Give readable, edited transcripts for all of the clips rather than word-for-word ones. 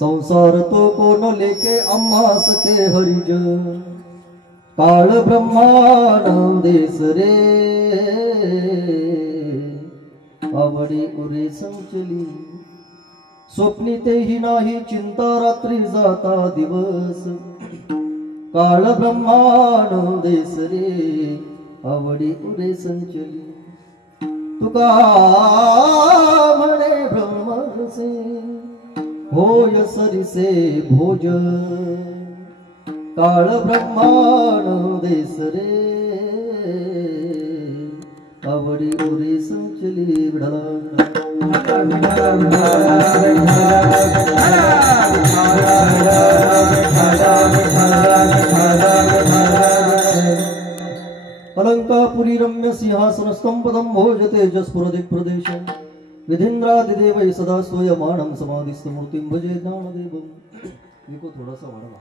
संसार तो कोण लेके आम्हा सखे हरिज काळ ब्रह्मानंदेस रे आवडी उरे संचली स्वप्नी तेही नाही चिंता रात्री जाता दिवस काळ ब्रह्मानंदेस रे आवडी उरे संचली तुका म्हणे ब्रह्मरसे होय सरिसे भोज काळ ब्रह्मानंदेस रे आवडी उरे संचली अलंकापुरी रम्य सिंहासन स्तंभदं भोजते जस्फुरदिक् प्रदेश विधिन्द्रादिदेवै सदा स्तूयमानं समाधिस्थमूर्तिं भजे ज्ञानदेवं विको थोडासा वाढवा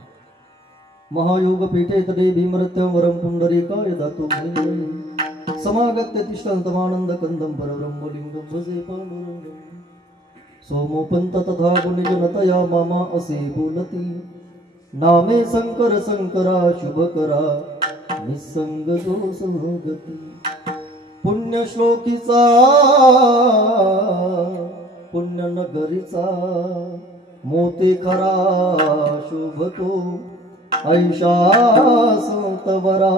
महायोग पीठे तटे भीमरत्यं वरं पुंडरीकाय दातु समागत्य तिष्ठन्तमानन्द कंदं परब्रह्मलिंगं भजे पांडुरंगं सोमोपंत तथा गुणजनतया मामा असे बोलती नामे शंकर शंकरा शुभकरा निसंग दोष गती पुण्य श्लोकीचा पुण्य नगरीचा मोती खरा शुभतो ऐशा संतवरा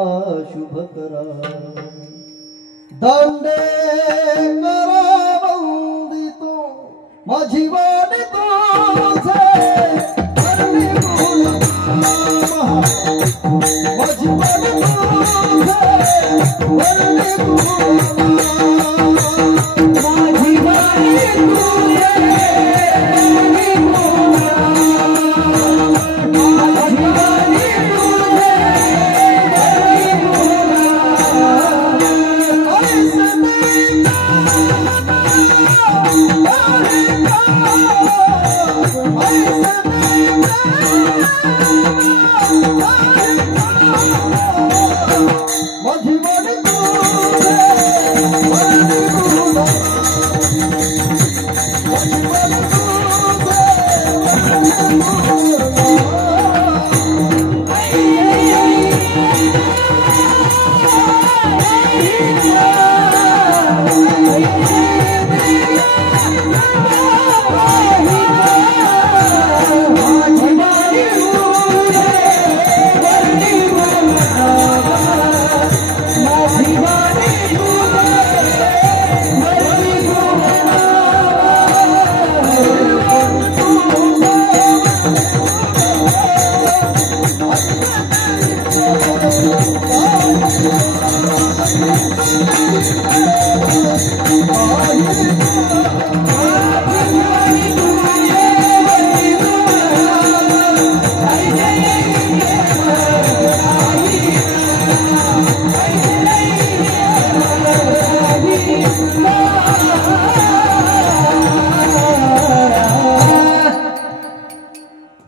शुभकरा दांडे करा वंदितो माझी वाणी तुझे माझी वाणी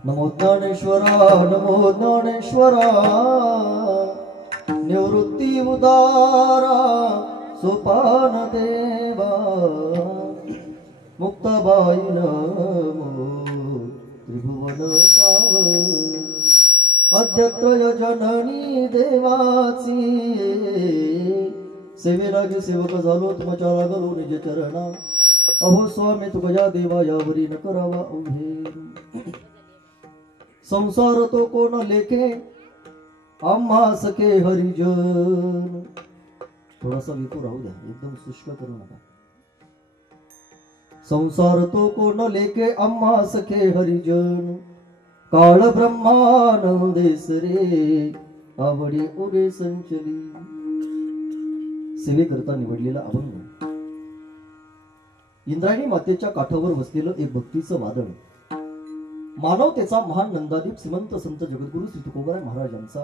नमो ज्ञानेश्वरा नमो ज्ञानेश्वरा निवृत्ती उदारा सोपान देवा मुक्ताबाई नमो त्रिभुवन पाव अद्यत्रय जननी देवाची सेवे लागे सेवक झालो तुमच्या लागलो निज चरणा अहो स्वामी तुझ्या देवा यावरी न करावा उभे संसार तो कोण लेखे आम्हा सखे हरिजन थोडासा विको राहू द्या एकदम शुष्क करू नका संसार तो कोण लेखे आम्हा सखे हरिजन काळ ब्रह्मानंदेस रे आवडी उरे संचली सेवेकरता निवडलेला अभंग इंद्रायणी मातेच्या काठावर बसलेलं एक भक्तीचं वादळ मानवतेचा महान नंदादीप श्रीमंत संत जगद्गुरु श्री तुकोबराय महाराजांचा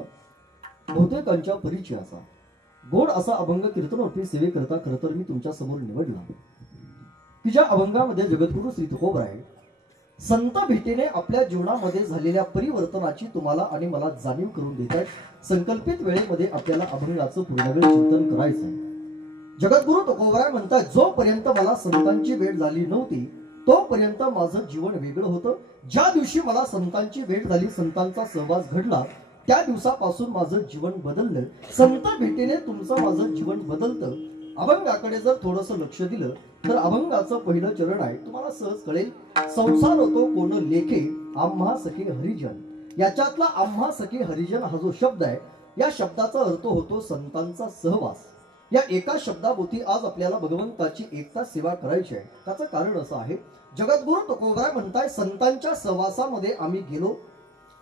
बहुतेकांच्या परिचयाचा गोड असा अभंग कीर्तनोपी सेवेकरता खरं तर मी तुमच्या समोर निवडला की ज्या अभंगामध्ये जगद्गुरु श्री तुकोबराय संत भेटीने आपल्या जीवनामध्ये झालेल्या परिवर्तनाची तुम्हाला आणि मला जाणीव करून देत आहेत संकल्पित वेळेमध्ये आपल्याला अभंगाचं पूर्णवेळ चिंतन करायचं आहे जगद्गुरु तुकोबराय म्हणतात जोपर्यंत मला संतांची भेट झाली नव्हती तोपर्यंत माझं जीवन वेगळं होतं ज्या दिवशी मला संतांची भेट झाली संतांचा सहवास घडला त्या दिवसापासून माझं जीवन बदललं संत भेटीने तुमचं माझं जीवन बदलतं अभंगाकडे जर थोडस लक्ष दिलं तर अभंगाचं पहिलं चरण आहे तुम्हाला सहज कळेल संसार होतो कोण लेखे आम्हा सखे हरिजन याच्यातला आम्हा सखे हरिजन हा जो शब्द आहे या शब्दाचा अर्थ होतो संतांचा सहवास या एका शब्दाभोवती आज आपल्याला भगवंताची एकता सेवा करायची आहे त्याचं कारण असं आहे जगद्गुरु तुकोबराय म्हणताय संतांच्या सहवासामध्ये आम्ही गेलो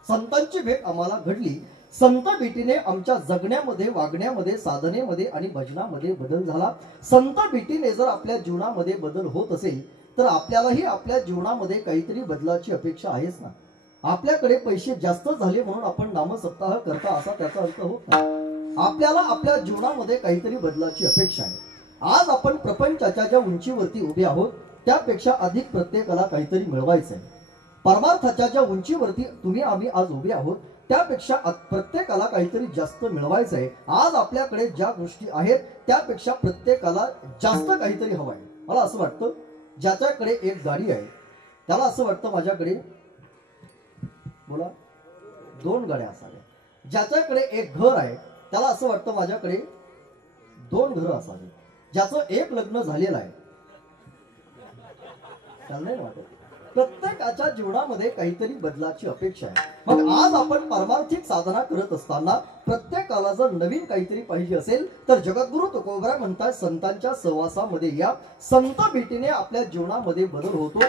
संतांची भेट आम्हाला घडली संत भेटीने आमच्या जगण्यामध्ये वागण्यामध्ये साधनेमध्ये आणि भजनामध्ये बदल झाला संत भेटीने जर आपल्या जीवनामध्ये बदल होत असेल तर आपल्यालाही आपल्या जीवनामध्ये काहीतरी बदलाची अपेक्षा आहेच ना आपल्याकडे पैसे जास्त झाले म्हणून आपण नामसप्ताह करता असा त्याचा अर्थ होत नाही आपल्याला आपल्या जीवनामध्ये काहीतरी बदलाची अपेक्षा आहे आज आपण प्रपंचाच्या ज्या उंचीवरती उभे आहोत त्यापेक्षा अधिक प्रत्येकाला काहीतरी मिळवायचं आहे परमार्थाच्या ज्या उंचीवरती तुम्ही आम्ही आज उभे आहोत त्यापेक्षा प्रत्येकाला काहीतरी जास्त मिळवायचं आहे आज आपल्याकडे ज्या गोष्टी आहेत त्यापेक्षा प्रत्येकाला जास्त काहीतरी हवं आहे मला असं वाटतं ज्याच्याकडे एक गाडी आहे त्याला असं वाटतं माझ्याकडे बोला 2 गाड्या असाव्या ज्याच्याकडे एक घर आहे त्याला असं वाटतं माझ्याकडे 2 घरं असावी ज्याचं एक लग्न झालेलं आहे त्याला नाही वाटत प्रत्येकाच्या जीवनामध्ये काहीतरी बदलाची अपेक्षा आहे मग आज आपण पारमार्थिक साधना करत असताना प्रत्येकाला जर नवीन काहीतरी पाहिजे असेल तर जगद्गुरु तुकोबराय म्हणतात संतांच्या सहवासामध्ये या संत भेटीने आपल्या जीवनामध्ये बदल होतो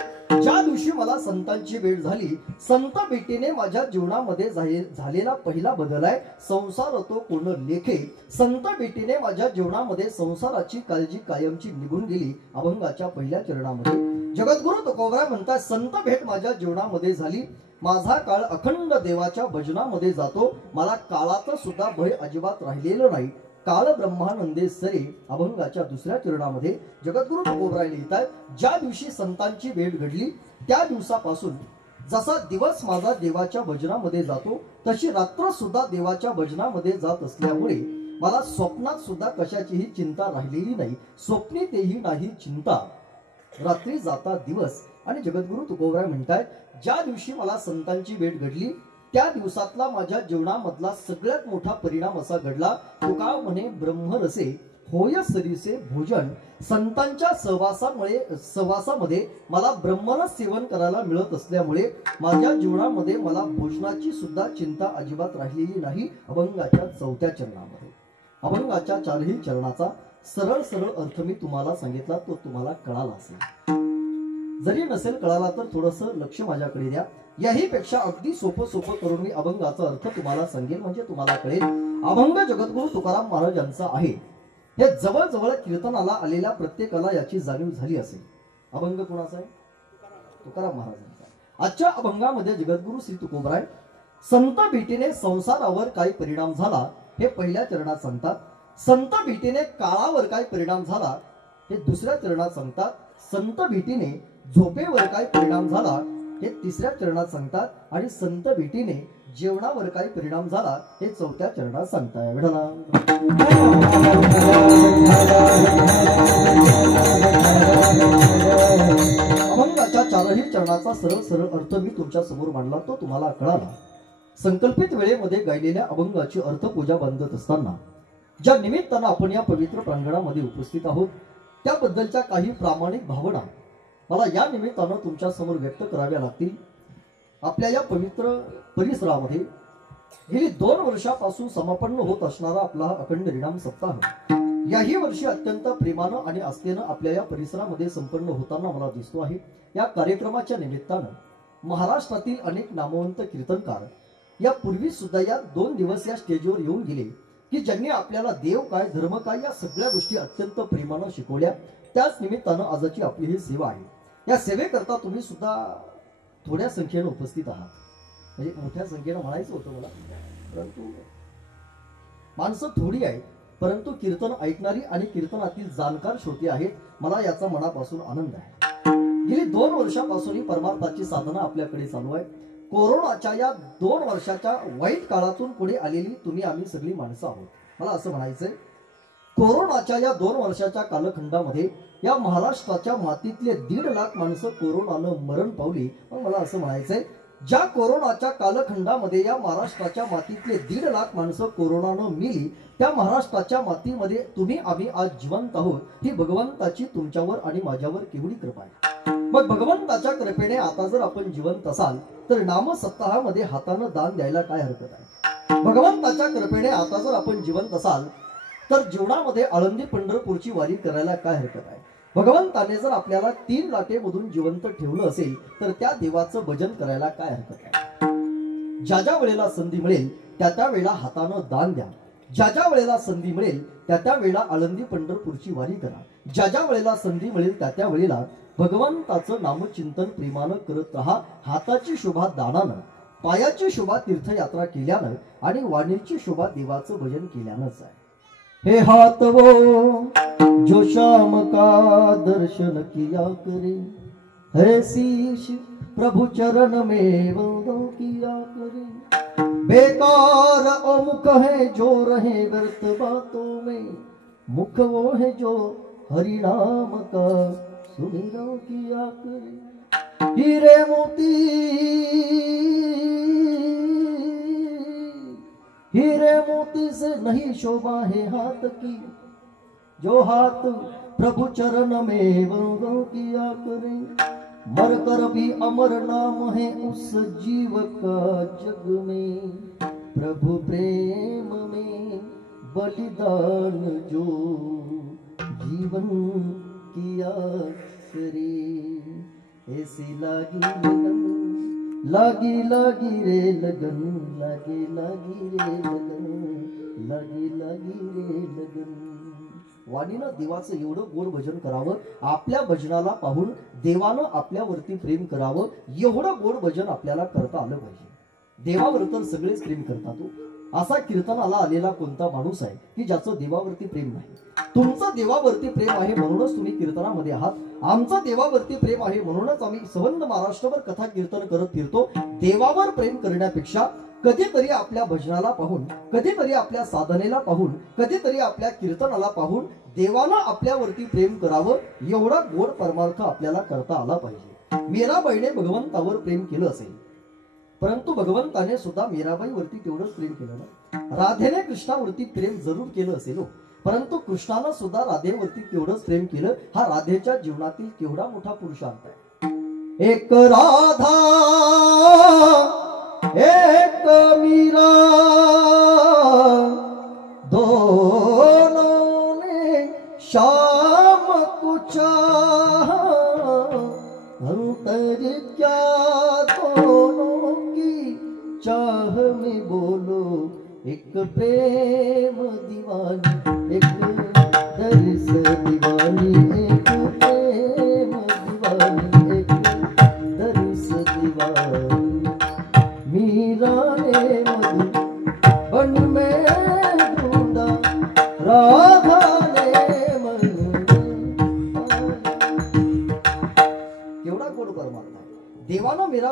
ज्या दिवशी मला संतांची भेट झाली संत भेटीने माझ्या जीवनामध्ये झालेला पहिला बदल आहे संसार तो कोण लेखे संत भेटीने माझ्या जीवनामध्ये संसाराची काळजी कायमची निघून गेली अभंगाच्या पहिल्या चरणामध्ये जगद्गुरु तुकोबराय म्हणतात संत भेट माझ्या जीवनामध्ये झाली माझा काळ अखंड देवाच्या भजनामध्ये जातो मला काळाचं सुद्धा भय अजिबात राहिलेलं नाही काल ब्रह्मानंदे सरे अभंगाच्या दुसऱ्या चरणामध्ये जगद्गुरु तुकोबराय लिहितात ज्या दिवशी संतांची भेट घडली त्या दिवसापासून जसा दिवस माझा देवाच्या भजनामध्ये जातो तशी रात्र सुद्धा देवाच्या भजनामध्ये जात असल्यामुळे मला स्वप्नात सुद्धा कशाचीही चिंता राहिलेली नाही स्वप्नी तेही नाही चिंता रात्री जाता दिवस आणि जगद्गुरु तुकोबराय म्हणतात ज्या दिवशी मला संतांची भेट घडली त्या दिवसातला माझ्या जीवनामधला सगळ्यात मोठा परिणाम असा घडला तुका म्हणे ब्रह्मरसे होय सरीसे भोजन संतांच्या सहवासामध्ये मला ब्रह्मरस सेवन करायला मिळत असल्यामुळे माझ्या जीवनामध्ये मला भोजनाची सुद्धा चिंता अजिबात राहिलेली नाही अभंगाच्या 4थ्या चरणामध्ये अभंगाच्या 4ही चरणाचा सरळ सरळ अर्थ मी तुम्हाला सांगितला तो तुम्हाला कळाला असेल जरी नसेल कळाला तर थोडस लक्ष माझ्याकडे द्या याही पेक्षा अगदी सोपं करून मी अभंगाचा अर्थ तुम्हाला सांगेल म्हणजे तुम्हाला कळेल अभंग जगद्गुरु तुकाराम महाराजांचा आहे हे जवळ कीर्तनाला आलेल्या प्रत्येकाला याची जाणीव झाली असेल अभंग कोणाचा आहे तुकाराम महाराजांचा आजच्या अभंगामध्ये जगद्गुरु श्री तुकोबराय संत भेटीने संसारावर काय परिणाम झाला हे पहिल्या चरणात सांगतात संत भेटीने काळावर काय परिणाम झाला हे दुसऱ्या चरणात सांगतात संत भेटीने झोपेवर काय परिणाम झाला हे 3ऱ्या चरणात सांगतात आणि संत भेटीने जेवणावर काय परिणाम झाला हे 4थ्या चरणात सांगताय. विठ्ठला अभंगाच्या 4ही चरणाचा सरळ सरळ अर्थ मी तुमच्या समोर मांडला, तो तुम्हाला कळाला. संकल्पित वेळेमध्ये गायलेल्या अभंगाची अर्थपूजा बांधत असताना ज्या निमित्तानं आपण या पवित्र प्रांगणामध्ये उपस्थित आहोत त्याबद्दलच्या काही प्रामाणिक भावना मला या निमित्तानं तुमच्या समोर व्यक्त कराव्या लागतील. आपल्या या पवित्र परिसरामध्ये गेली 2 वर्षापासून समापन्न होत असणारा आपला अखंड रिणाम सप्ताह याही वर्षी अत्यंत प्रेमानं आणि आस्थेनं आपल्या या परिसरामध्ये संपन्न होताना मला दिसतो आहे. या कार्यक्रमाच्या निमित्तानं महाराष्ट्रातील अनेक नामवंत कीर्तनकार या पूर्वी सुद्धा या 2 दिवस या स्टेजवर येऊन गेले की ज्यांनी आपल्याला देव काय धर्म काय या सगळ्या गोष्टी अत्यंत प्रेमानं शिकवल्या. त्याच निमित्तानं आजची आपली ही सेवा आहे. या सेवेकरता तुम्ही सुद्धा थोड्या संख्येने उपस्थित आहात, म्हणजे मोठ्या संख्येनं म्हणायचं होतं मला, परंतु माणसं थोडी आहेत, परंतु कीर्तन ऐकणारी आणि कीर्तनातील जाणकार श्रोते आहेत. मला याचा मनापासून आनंद आहे. गेली 2 वर्षापासून ही परमार्थाची साधना आपल्याकडे चालू आहे. कोरोनाच्या या 2 वर्षाच्या वाईट काळातून पुढे आलेली तुम्ही आम्ही सगळी माणसं आहोत. मला असं म्हणायचंय, कोरोनाच्या या 2 वर्षाच्या कालखंडामध्ये या महाराष्ट्राच्या मातीतले 1.5 लाख माणसं कोरोनानं मरण पावली. पण मला असं म्हणायचंय, ज्या कोरोनाच्या कालखंडामध्ये या महाराष्ट्राच्या मातीतले 1.5 लाख माणसं कोरोनानं मेली त्या महाराष्ट्राच्या मातीमध्ये तुम्ही आम्ही आज जिवंत आहोत. ही भगवंताची तुमच्यावर आणि माझ्यावर केवढी कृपा आहे. मग भगवंताच्या कृपेने आता जर आपण जिवंत असाल तर नाम सप्ताहामध्ये हातानं दान द्यायला काय हरकत आहे. भगवंताच्या कृपेने आता जर आपण जिवंत असाल तर जीवनामध्ये आळंदी पंढरपूरची वारी करायला काय हरकत आहे. भगवंताने जर आपल्याला 3 लाटेमधून जिवंत ठेवलं असेल तर त्या देवाचं भजन करायला काय हरकत आहे. ज्या ज्या वेळेला संधी मिळेल त्या त्या वेळेला हातानं दान द्या. ज्या ज्या वेळेला संधी मिळेल त्या त्या वेळेला आळंदी पंढरपूरची वारी करा. ज्या ज्या वेळेला संधी मिळेल त्या त्या वेळेला भगवंताचं नामचिंतन प्रेमानं करत राहा. हाताची शोभा दानानं, पायाची शोभा तीर्थयात्रा केल्यानं आणि वाणीची शोभा देवाचं भजन केल्यानंच आहे. हे हाथ वो जो शाम का दर्शन किया करे, है शीश प्रभु चरण में वो किया करे. बेकार ओ मुख है जो रहे व्यर्थ बातों में, मुख वो है जो हरि नाम का सुमिरन किया करे. हीरे मोती हीरे मोती से नहीं शोभा है हाथ की, जो हाथ प्रभु चरण में वो किया करे. मर कर भी अमर नाम है उस जीव का जग में, प्रभु प्रेम में बलिदान जो जीवन किया करे. ऐसी लागी लगन लागी लागी रे लगन, लागी लागी रे लगन, लागी लागी रे लगन. वाणीनं देवाचं एवढं गोड भजन करावं, आपल्या भजनाला पाहून देवानं आपल्यावरती प्रेम करावं, एवढं गोड भजन आपल्याला करता आलं पाहिजे. देवावर तर सगळेच प्रेम करतात. असा कीर्तनाला आलेला कोणता माणूस आहे की ज्याचं देवावरती प्रेम नाही. तुमचं देवावरती प्रेम आहे म्हणूनच तुम्ही कीर्तनामध्ये आहात. आमचं देवावरती प्रेम आहे म्हणूनच आम्ही संबंध महाराष्ट्रभर कथा कीर्तन करत फिरतो. देवावर प्रेम करण्यापेक्षा कधीतरी आपल्या भजनाला पाहून, कधीतरी आपल्या साधनेला पाहून, कधीतरी आपल्या कीर्तनाला पाहून देवाला आपल्यावरती प्रेम करावं, एवढा गोड परमार्थ आपल्याला करता आला पाहिजे. मीराबाईने भगवंतावर प्रेम केलं असेल, परंतु भगवंताने सुद्धा मीराबाईवरती तेवढंच प्रेम केलं ना. राधेने कृष्णावरती प्रेम जरूर केलं असेल, परंतु कृष्णानं सुद्धा राधेवरती तेवढंच प्रेम केलं. हा राधेच्या जीवनातील केवढा मोठा पुरुषार्थ आहे. एक राधा एक मीरा दोनों ने शाम को चाहा, अंतर क्या दोनों की चाह में बोलो. एक प्रेम दीवानी एक दर्श दीवानी, एक प्रेम दीवानी एक दर्श दीवानी. मीरा ने मधुबन में ढूंढा, राधा ने मन में. केवढा गोड परमार्थ आहे. देवानं मीरा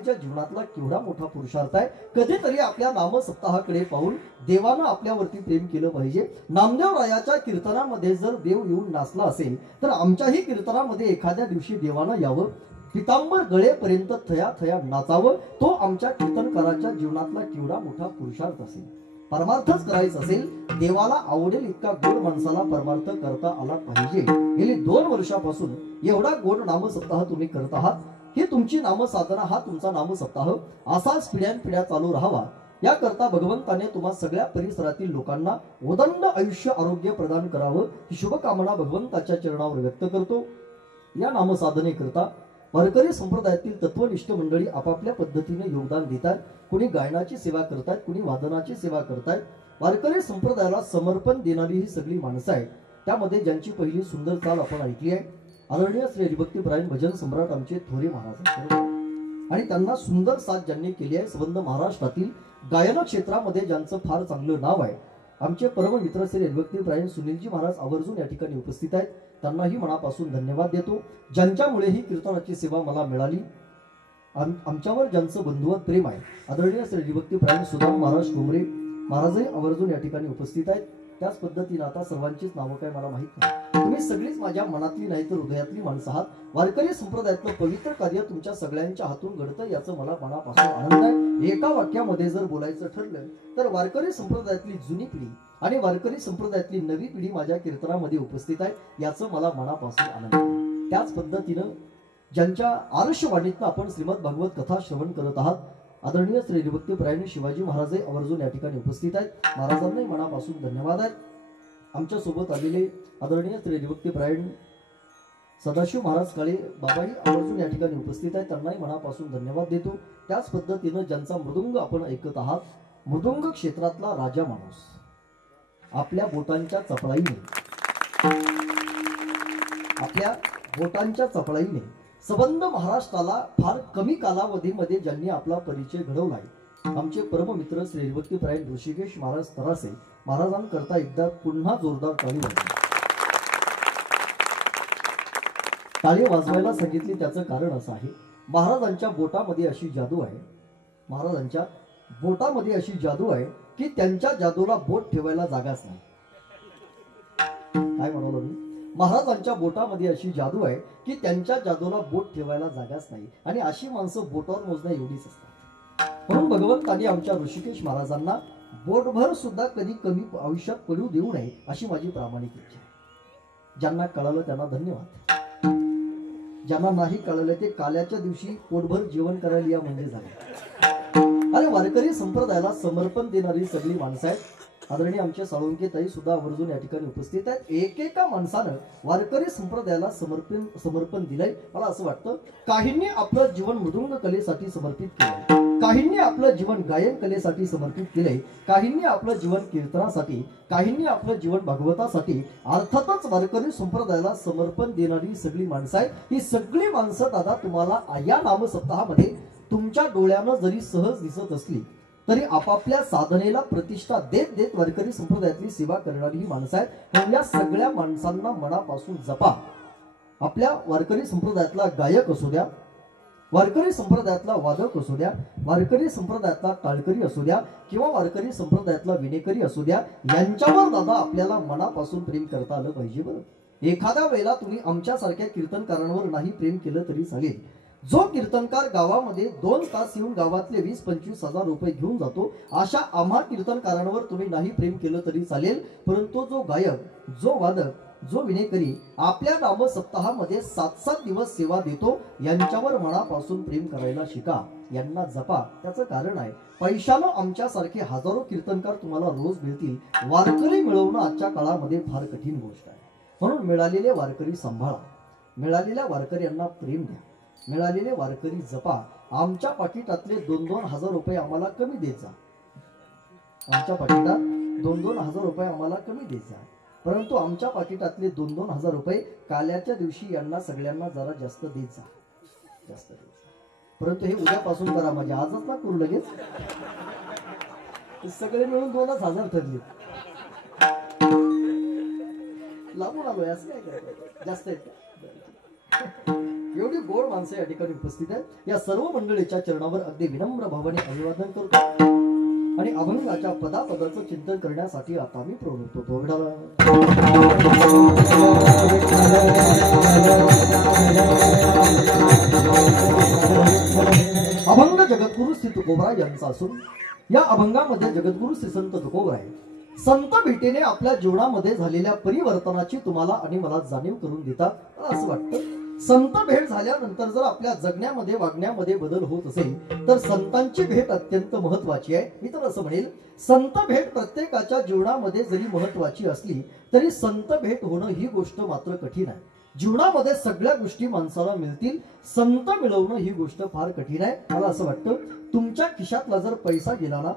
वारकरीच्या जीवनातला केवढा मोठा पुरुषार्थ आहे. कधीतरी आपल्या नाम सप्ताहाकडे पाहून देवानं आपल्यावरती प्रेम केलं पाहिजे. नामदेव रायाच्या कीर्तनामध्ये जर देव येऊन नाचला असेल तर आमच्याही कीर्तनामध्ये एखाद्या दिवशी देवानं यावं, पितांबर गळेपर्यंत थया थया नाचावं. तो आमच्या कीर्तनकाराच्या जीवनातला केवढा मोठा पुरुषार्थ असेल. परमार्थच करायचा असेल, देवाला आवडेल इतका गोड माणसाला परमार्थ करता आला पाहिजे. गेली 2 वर्षापासून एवढा गोड नाम सप्ताह तुम्ही करत आहात. ही तुमची नाम साधना, हा तुमचा नाम सप्ताह असाच पिढ्यानपिढ्या चालू राहावा याकरता भगवंताने तुम्हा सगळ्या परिसरातील लोकांना उदंड आयुष्य आरोग्य प्रदान करावं ही शुभकामना भगवंताच्या चरणावर व्यक्त करतो. या नाम साधने करता वारकरी संप्रदायातील तत्वनिष्ठ मंडळी आपापल्या पद्धतीने योगदान देतात. कुणी गायनाची सेवा करतायत, कुणी वादनाची सेवा करतायत. वारकरी संप्रदायाला समर्पण देणारी ही सगळी माणसं आहेत. त्यामध्ये ज्यांची पहिली सुंदर चाल आपण ऐकली आहे, आदरणीय श्री हरिभक्तीपरायण भजन सम्राट आमचे थोरे महाराज, आणि त्यांना सुंदर साथ ज्यांनी केली आहे संबंध महाराष्ट्रातील गायन क्षेत्रामध्ये ज्यांचं फार चांगलं नाव आहे, आमचे परम मित्र श्री हरिभक्तीपरायण सुनीलजी महाराज आवर्जून या ठिकाणी उपस्थित आहेत. त्यांनाही मनापासून धन्यवाद देतो. ज्यांच्यामुळे ही कीर्तनाची सेवा मला मिळाली, आमच्यावर ज्यांचं बंधुवत प्रेम आहे, आदरणीय श्री हरिभक्तीपरायण सुदाम महाराज टोमरे महाराजही आवर्जून या ठिकाणी उपस्थित आहेत. त्याच पद्धतीने आता सर्वांचीच नावं काय मला माहित नाही, तुम्ही सगळीच माझ्या मनातली नाही तर हृदयातली माणसं आहात. वारकरी संप्रदायातलं पवित्र कार्य तुमच्या सगळ्यांच्या हातून घडतं याचं मला मनापासून आनंद आहे. एका वाक्यामध्ये जर बोलायचं ठरलं तर वारकरी संप्रदायातली जुनी पिढी आणि वारकरी संप्रदायातली नवी पिढी माझ्या कीर्तनामध्ये उपस्थित आहे याचं मला मनापासून आनंद आहे. त्याच पद्धतीनं ज्यांच्या आरुष्यवाणीतनं आपण श्रीमद भागवत कथा श्रवण करत आहात, आदरणीय श्री हरिभक्तीपरायण शिवाजी महाराजही आवर्जून या ठिकाणी उपस्थित आहेत. महाराजांनाही मनापासून धन्यवाद आहेत. आमच्या सोबत आलेले आदरणीय श्री हरिभक्तीपरायण सदाशिव महाराज काळे बाबाही आवर्जून या ठिकाणी उपस्थित आहेत. त्यांनाही मनापासून धन्यवाद देतो. त्याच पद्धतीनं ज्यांचा मृदुंग आपण ऐकत आहात, मृदुंग क्षेत्रातला राजा माणूस आपल्या बोटांच्या चपळाईने संबंध महाराष्ट्राला फार कमी कालावधीमध्ये ज्यांनी आपला परिचय घडवलाय, आमचे परम मित्र श्री हरिभक्तीपरायण ऋषिकेश महाराज तरासे महाराजांकरता एकदा पुन्हा जोरदार टाळी वाजवायला सांगितली. त्याचं कारण असं आहे, महाराजांच्या बोटामध्ये अशी जादू आहे, महाराजांच्या बोटामध्ये अशी जादू आहे की त्यांच्या जादूला बोट ठेवायला जागाच नाही. काय म्हणालो मी? महाराजांच्या बोटामध्ये अशी जादू आहे की त्यांच्या जादूला बोट ठेवायला जागाच नाही. आणि अशी माणसं बोटावर मोजण्या एवढीच असतात. म्हणून भगवंतांनी आमच्या ऋषिकेश महाराजांना बोटभर सुद्धा कधी कमी आयुष्यात पडू देऊ नये अशी माझी प्रामाणिक इच्छा आहे. ज्यांना कळालं त्यांना धन्यवाद, ज्यांना नाही कळलं ते काल्याच्या दिवशी पोटभर जेवण करायला या म्हणजे झालं. अरे वारकरी संप्रदायाला समर्पण देणारी सगळी माणसं आहेत. आदरणीय आमच्या साळुंके ताई सुद्धा आवर्जून या ठिकाणी उपस्थित आहेत. एकेका माणसानं वारकरी संप्रदायाला समर्पण दिलंय. मला असं वाटतं काहींनी आपलं जीवन मृदुंग कलेसाठी समर्पित केलंय, काहींनी आपलं जीवन गायन कलेसाठी समर्पित केलंय, काहींनी आपलं जीवन कीर्तनासाठी, काहींनी आपलं जीवन भागवतासाठी. अर्थातच वारकरी संप्रदायाला समर्पण देणारी सगळी माणसं आहेत. ही सगळी माणसं दादा तुम्हाला या नाम सप्ताहामध्ये तुमच्या डोळ्यानं जरी सहज दिसत असली तरी आपापल्या साधनेला प्रतिष्ठा देत देत वारकरी संप्रदायातली सेवा करणारी ही माणसं आहेत. या सगळ्या माणसांना मनापासून जपा. आपल्या वारकरी संप्रदायातला गायक असू द्या, वारकरी संप्रदायातला वादक असू द्या, वारकरी संप्रदायातला टाळकरी असू द्या किंवा वारकरी संप्रदायातला विनेकरी असू द्या, यांच्यावर दादा आपल्याला मनापासून प्रेम करता आलं पाहिजे. बरं, एखाद्या वेळेला तुम्ही आमच्यासारख्या कीर्तनकारांवर नाही प्रेम केलं तरी चालेल. जो कीर्तनकार गावामध्ये 2 तास येऊन गावातले 20-25 हजार रुपये घेऊन जातो, अशा आम्हा कीर्तनकारांवर तुम्ही नाही प्रेम केलं तरी चालेल. परंतु जो गायक, जो वादक, जो विनेकरी आपल्या नाम सप्ताहामध्ये 7-7 दिवस सेवा देतो, यांच्यावर मनापासून प्रेम करायला शिका, यांना जपा. त्याचं कारण आहे, पैशानं आमच्यासारखे हजारो कीर्तनकार तुम्हाला रोज मिळतील, वारकरी मिळवणं आजच्या काळामध्ये फार कठीण गोष्ट आहे. म्हणून मिळालेले वारकरी सांभाळा, मिळालेल्या वारकऱ्यांना प्रेम द्या, मिळालेले वारकरी जपा. आमच्या पाकिटातले 2-2 हजार रुपये आम्हाला कमी देत जा, आमच्या पाकिटात 2-2 हजार रुपये आम्हाला कमी देत जा. परंतु आमच्या पाकिटातले 2-2 हजार रुपये काल्याच्या दिवशी यांना सगळ्यांना जरा जास्त देत जा, जास्त देत जा. परंतु हे उद्यापासून करा, माझ्या आजच ना करू लगेच. सगळे मिळून 2च हजार ठरले. लागून आलोय असं काय करायचं, जास्त एवढी गोड माणसं या ठिकाणी उपस्थित आहेत. या सर्व मंडळीच्या चरणावर अगदी विनम्र भावाने अभिवादन करतो आणि अभंगाच्या पदापदाचं चिंतन करण्यासाठी आता मी प्रवृत्त होतो. अभंग जगद्गुरु श्री तुकोबराय यांचा असून या अभंगामध्ये जगद्गुरु श्री संत तुकोबराय संत भेटीने आपल्या जीवनामध्ये झालेल्या परिवर्तनाची तुम्हाला आणि मला जाणीव करून देतात. मला असं वाटतं संत भेट झाल्यानंतर जर आपल्या जगण्यामध्ये वागण्यामध्ये बदल होत असेल तर संतांची भेट अत्यंत महत्वाची आहे. मी तर असं म्हणेल संत भेट प्रत्येकाच्या जीवनामध्ये जरी महत्वाची असली तरी संत भेट होणं ही गोष्ट मात्र कठीण आहे. जीवनामध्ये सगळ्या गोष्टी माणसाला मिळतील, संत मिळवणं ही गोष्ट फार कठीण आहे. मला असं वाटतं तुमच्या खिशातला जर पैसा गेला ना,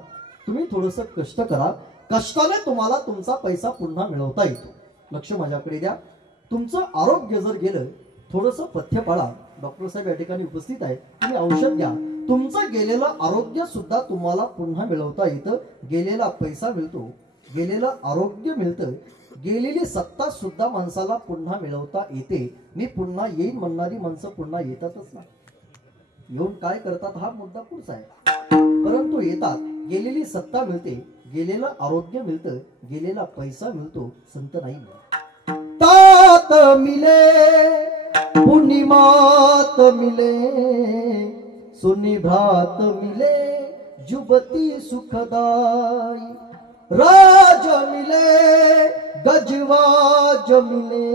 तुम्ही थोडंसं कष्ट करा, कष्टाने तुम्हाला तुमचा पैसा पुन्हा मिळवता येतो. लक्ष माझ्याकडे द्या. तुमचं आरोग्य जर गेलं, थोडंसं पथ्य पाळा. डॉक्टर साहेब या ठिकाणी उपस्थित आहे, तुम्ही औषध घ्या. तुमचं गेलेलं आरोग्य सुद्धा तुम्हाला पुन्हा मिळवता येतं. गेलेला पैसा मिळतो, गेलेलं आरोग्य मिळतं, गेलेली सत्ता सुद्धा माणसाला पुन्हा मिळवता येते. मी पुन्हा येईन म्हणणारी माणसं पुन्हा येतातच ना. येऊन काय करतात हा मुद्दा पुढचा आहे, परंतु येतात. गेलेली सत्ता मिळते, गेलेलं आरोग्य मिळतं, गेलेला पैसा मिळतो, संत नाही मिळत. तात मिले पुनिमात मिले, सुनी भ्रात मिले, जुबती सुखदाई. राज मिले गजवाज मिले,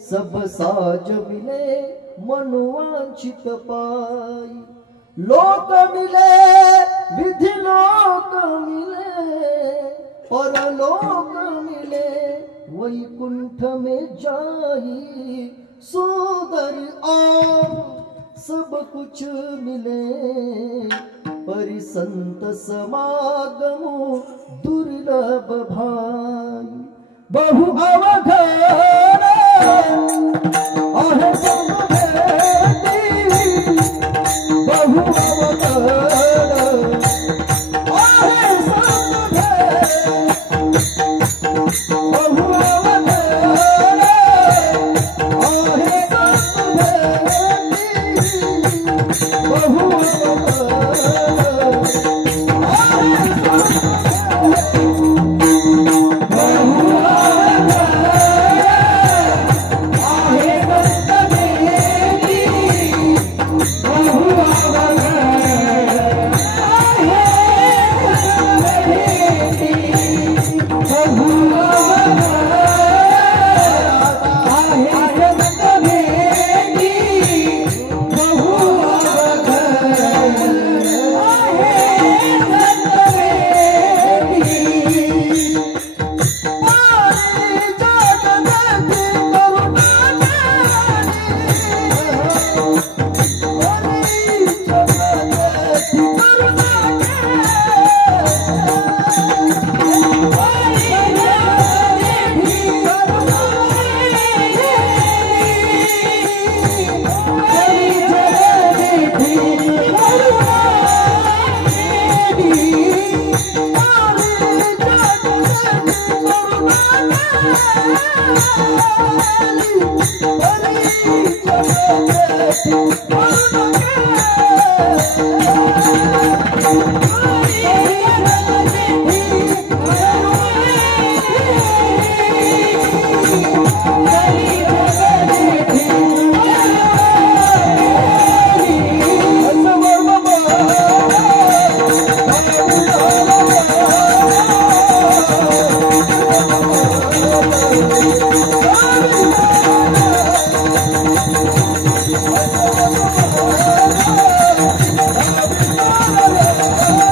सब साज मिले, मनुवांचित पाई. लोक मिले विधि लोक मिले, परलोक मिले, वैकुंठ में जाई. सुंदर सब कुछ मिले, परि संत समागमो दुर्लभ भाई. बहु अवघड आहे संत भेटी, बहु अवघड आहे संत भेटी, बहु अवघड आहे संत भेटी, बहु Oh,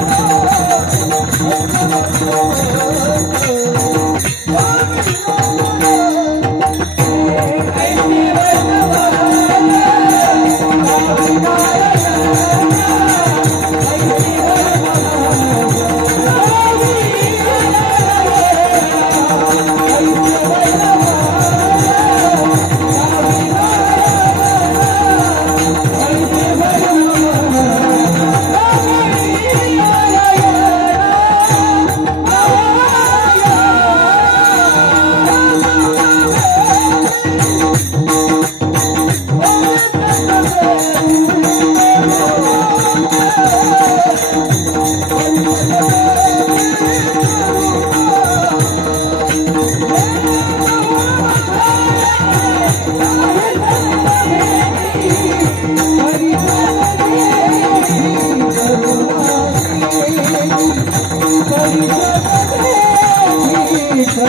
बहु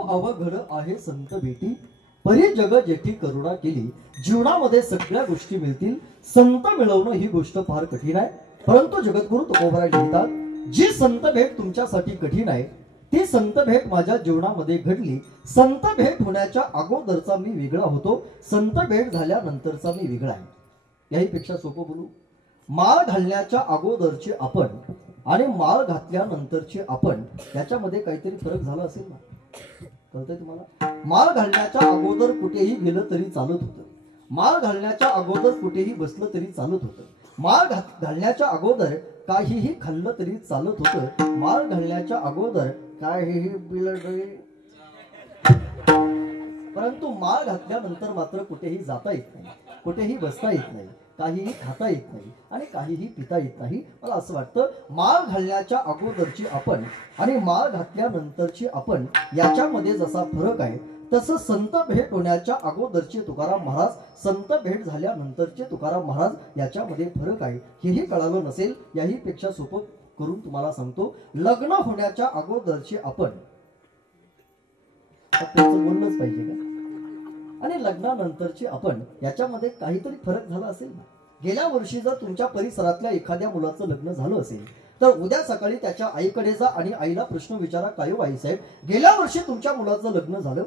अवघड आहे संत भेटी, परी जग जेठी करुणा केली. जीवनामध्ये सगळ्या गोष्टी मिळतील, संत मिळवणं ही गोष्ट फार कठीण आहे. परंतु जगद्गुरु तुकोबराय लिहितात, जी संत भेट तुमच्यासाठी कठीण आहे ती संत भेट माझ्या जीवनामध्ये घडली. संत भेट होण्याच्या अगोदरचा मी वेगळा होतो, संत भेट झाल्यानंतरचा मी वेगळा आहे. याही पेक्षा सोपं बोलू, माळ घालण्याच्या अगोदरचे आपण आणि माळ घातल्यानंतरचे आपण याच्यामध्ये काहीतरी फरक झाला असेल ना. कळतंय तुम्हाला? माळ घालण्याच्या अगोदर कुठेही गेलं तरी चालत होतं, माळ घालण्याच्या अगोदर कुठेही बसलं तरी चालत होतं, माळ घालण्याच्या अगोदर काहीही खाल्लं तरी चालत होतं, माळ घालण्याच्या अगोदर काहीही पिलं तरी. परंतु माळ घातल्यानंतर मात्र कुठेही जाता येत नाही, कुठेही बसता येत नाही, काहीही खाता येत नाही आणि काहीही पिता येत नाही. मला असं वाटतं माळ घालण्याच्या अगोदरची आपण आणि माळ घातल्यानंतरची आपण याच्यामध्ये जसा फरक आहे तसं संत भेट होण्याच्या अगोदरचे तुकाराम महाराज, संत भेट झाल्यानंतरचे तुकाराम महाराज याच्यामध्ये फरक आहे. हेही कळालं नसेल, याही पेक्षा सोपं करून तुम्हाला सांगतो, लग्न होण्याच्या अगोदरचे आपण, त्याचं बोललंच पाहिजे का, आणि लग्नानंतरचे आपण याच्यामध्ये काहीतरी फरक झाला असेल ना. गेल्या वर्षी जर तुमच्या परिसरातल्या एखाद्या मुलाचं लग्न झालं असेल तर उद्या सकाळी त्याच्या आईकडे जा आणि आईला प्रश्न विचारा, काय हो आई साहेब, गेल्या वर्षी तुमच्या मुलाचं लग्न झालं,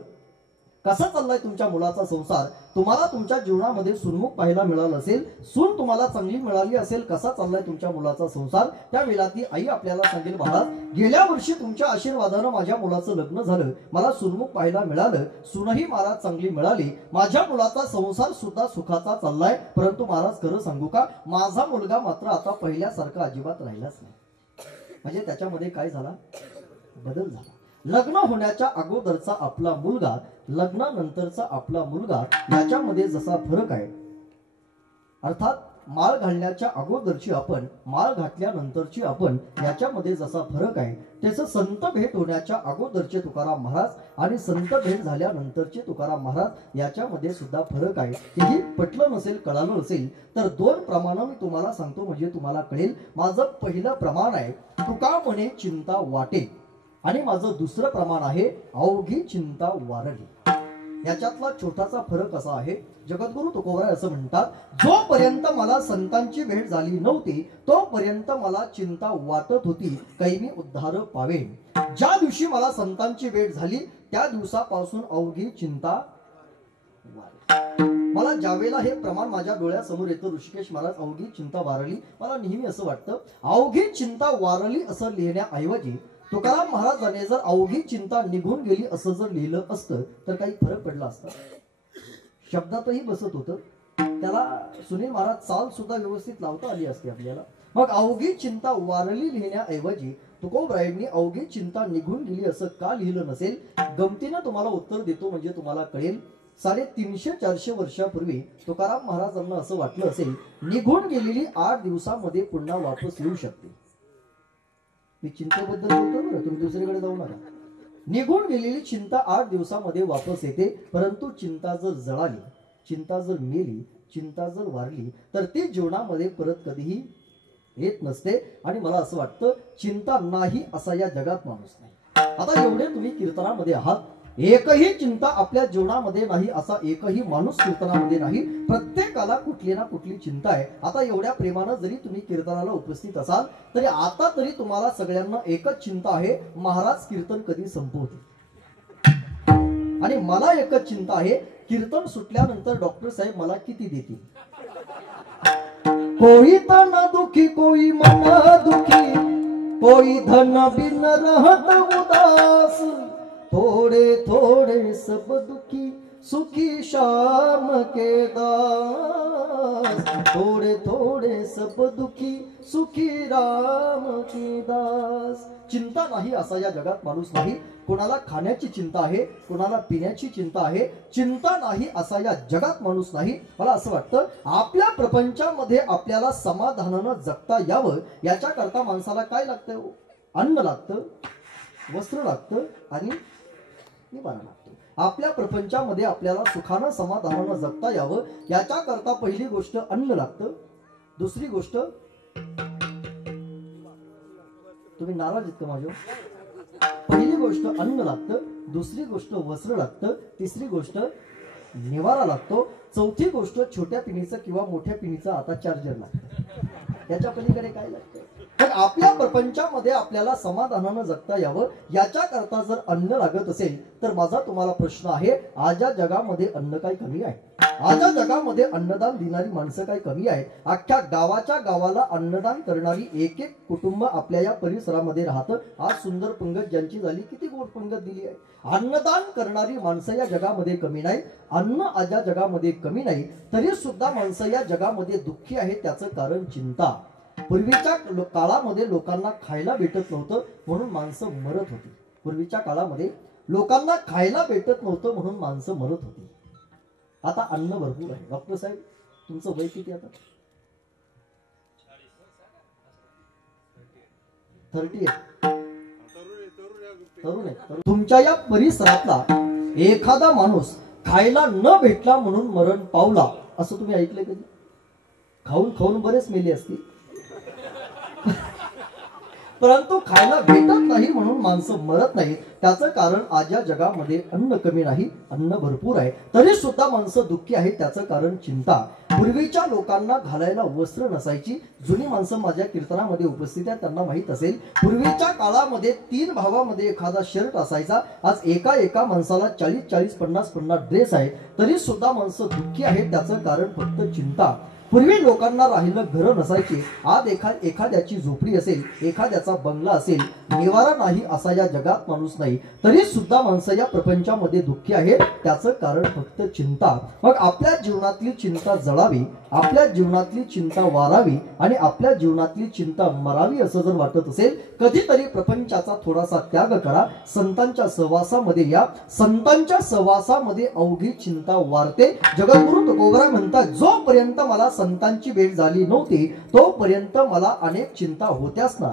कसा चाललाय तुमच्या मुलाचा संसार. तुम्हाला तुमच्या जीवनामध्ये सुनमुख पाहायला मिळालं असेल, सून तुम्हाला चांगली मिळाली असेल, कसा चाललाय तुमच्या मुलाचा संसार. त्यावेळेला ती आई आपल्याला सांगेल, महाराज गेल्या वर्षी तुमच्या आशीर्वादानं माझ्या मुलाचं लग्न झालं, मला सुनमुख पाहायला मिळालं, सूनही महाराज चांगली मिळाली, माझ्या मुलाचा संसार सुद्धा सुखाचा चाललाय. परंतु महाराज खरं सांगू का, माझा मुलगा मात्र आता पहिल्यासारखा अजिबात राहिलाच नाही. म्हणजे त्याच्यामध्ये काय झाला, बदल झाला. लग्न होण्याच्या अगोदरचा आपला मुलगा, लग्नानंतरचा आपला मुलगा याच्यामध्ये जसा फरक आहे, अर्थात माळ घालण्याच्या अगोदरची आपण, माळ घातल्यानंतरची आपण याच्यामध्ये जसा फरक आहे, त्याचं संत भेट होण्याच्या अगोदरचे तुकाराम महाराज आणि संत भेट झाल्यानंतरचे तुकाराम महाराज याच्यामध्ये सुद्धा फरक आहे. हेही पटलं नसेल, कळालं नसेल तर दोन प्रमाण मी तुम्हाला सांगतो, म्हणजे तुम्हाला कळेल. माझं पहिलं प्रमाण आहे, तुका म्हणे चिंता वाटे, आणि माझं दुसरं प्रमाण आहे, अवघी चिंता वारली. याच्यातला छोटासा फरक असा आहे, जगद्गुरु तुकोबराय असं म्हणतात, जोपर्यंत मला संतांची भेट झाली नव्हती तोपर्यंत मला चिंता वाटत होती, काही मी उद्धार पावेन. ज्या दिवशी मला संतांची भेट झाली त्या दिवसापासून अवघी चिंता वारली. मला ज्यावेळेला हे प्रमाण माझ्या डोळ्यासमोर येतं, ऋषिकेश महाराज अवघी चिंता वारली, मला नेहमी असं वाटतं, अवघी चिंता वारली असं लिहिण्याऐवजी तुकाराम महाराजांनी जर अवघी चिंता निघून गेली असं जर लिहिलं असतं तर काही फरक पडला असता. शब्दातही बसत होतं, त्याला सुनील महाराज चाल सुद्धा व्यवस्थित लावता आली असते आपल्याला. मग अवघी चिंता वारली लिहिण्याऐवजी तुकोबरायांनी अवघी चिंता निघून गेली असं का लिहिलं नसेल. गमतीनं तुम्हाला उत्तर देतो, म्हणजे तुम्हाला कळेल. 350-400 वर्षापूर्वी तुकाराम महाराजांना असं वाटलं असेल, निघून गेलेली 8 दिवसामध्ये पुन्हा वापस येऊ शकते. मी चिंतेबद्दल बोलतो बरं, तुम्ही दुसरीकडे जाऊ नका. निघून गेलेली चिंता 8 दिवसामध्ये वापस येते, परंतु चिंता जर जळाली, चिंता जर मेली, चिंता जर वारली तर ती जीवनामध्ये परत कधीही येत नसते. आणि मला असं वाटतं, चिंता नाही असा या जगात माणूस नाही. आता एवढे तुम्ही कीर्तनामध्ये आहात, एकही चिंता आपल्या जीवनामध्ये नाही असा एकही माणूस कीर्तनामध्ये नाही. प्रत्येकाला कुठली ना कुठली चिंता आहे. आता एवढ्या प्रेमानं जरी तुम्ही कीर्तनाला उपस्थित असाल तरी आता तरी तुम्हाला सगळ्यांना एकच चिंता आहे, महाराज कीर्तन कधी संपवतील. आणि मला एकच चिंता आहे, कीर्तन सुटल्यानंतर डॉक्टर साहेब मला किती देतील. कोई तन दुखी कोई मन दुखी, कोई धन बिन रहत उदास, थोड़े थोड़े सब दुखी सुखी शाम के दास, थोड़े थोड़े सब दुखी सुखी राम के दास. चिंता नाही असा या जगात माणूस नाही. कोणाला खाण्याची चिंता आहे, कोणाला पिण्याची चिंता आहे, चिंता नाही असा या जगात माणूस नाही. मला असं वाटतं, आपल्या प्रपंचामध्ये आपल्याला समाधानानं जगता यावं याच्याकरता माणसाला काय लागतं, अन्न लागतं, वस्त्र लागतं आणि निवारा लागतो. आपल्या प्रपंचामध्ये आपल्याला सुखानं समाधानानं जगता यावं याच्या करता पहिली गोष्ट अन्न लागतं. दुसरी गोष्ट, तुम्ही नाराज आहेत का माझ्या? पहिली गोष्ट अन्न लागतं, दुसरी गोष्ट वस्त्र लागतं, तिसरी गोष्ट निवारा लागतो, चौथी गोष्ट छोट्या पिढीचं किंवा मोठ्या पिढीचं आता चार्जर लागतं. याच्या पलीकडे काय लागतं? पण आपल्या प्रपंचामध्ये आपल्याला समाधानानं जगता यावं याच्या करता जर अन्न लागत असेल तर माझा तुम्हाला प्रश्न आहे, आज या जगामध्ये अन्न काय कमी आहे? आज या जगामध्ये अन्नदान देणारी माणसं काय कमी आहेत? अख्ख्या गावाच्या गावाला अन्नदान करणारी एक एक कुटुंब आपल्या या परिसरामध्ये राहतं. आज सुंदर पंगत ज्यांची झाली, किती गोड पंगत दिली आहे. अन्नदान करणारी माणसं या जगामध्ये कमी नाही. अन्न आज या जगामध्ये कमी नाही, तरी सुद्धा माणसं या जगामध्ये दुःखी आहेत. त्याचं कारण चिंता. पूर्वीच्या काळामध्ये लोकांना खायला भेटत नव्हतं म्हणून माणसं मरत होती. पूर्वीच्या काळामध्ये लोकांना खायला भेटत नव्हतं म्हणून माणसं मरत होती. आता अन्न भरपूर आहे. डॉक्टर साहेब, तुमचं वय किती आता? 38. तरुण आहे. तुमच्या या परिसरातला एखादा माणूस खायला न भेटला म्हणून मरण पावला असं तुम्ही ऐकलंय कधी? खाऊन खाऊन बरेच मेले असतील, परंतु खायला भेटत नाही म्हणून माणसं मरत नाहीत. त्याचं कारण आज या जगामध्ये अन्न कमी नाही, अन्न भरपूर आहे, तरी सुद्धा माणसं दुःखी आहेत. त्याचं कारण चिंता. पूर्वीच्या लोकांना घालायला वस्त्र नसायची. जुनी माणसं माझ्या कीर्तनामध्ये उपस्थित आहेत, त्यांना माहित असेल पूर्वीच्या काळामध्ये 3 भावामध्ये एखादा शर्ट असायचा. आज एका माणसाला 40 50 ड्रेस आहे, तरी सुद्धा माणसं दुःखी आहेत. त्याचं कारण फक्त चिंता. पूर्वी लोकांना राहिलं घर नसायचे. आज एखाद्याची झोपडी असेल, एखाद्याचा बंगला असेल, निवारा नाही असा या जगात माणूस नाही, तरी सुद्धा माणसं या प्रपंचामध्ये दुःखी आहेत. त्याचं कारण फक्त चिंता. मग आपल्या जीवनातली चिंता जळावी, आपल्या जीवनातली चिंता वारावी आणि आपल्या जीवनातली चिंता मरावी असं जर वाटत असेल, कधीतरी प्रपंचाचा थोडासा त्याग करा. संतांच्या सहवासामध्ये या. संतांच्या सहवासामध्ये अवघी चिंता वारते. जगद्गुरु तुकोबराय म्हणतात, जोपर्यंत मला संतांची भेट झाली नव्हती तोपर्यंत मला अनेक चिंता होत्याच ना.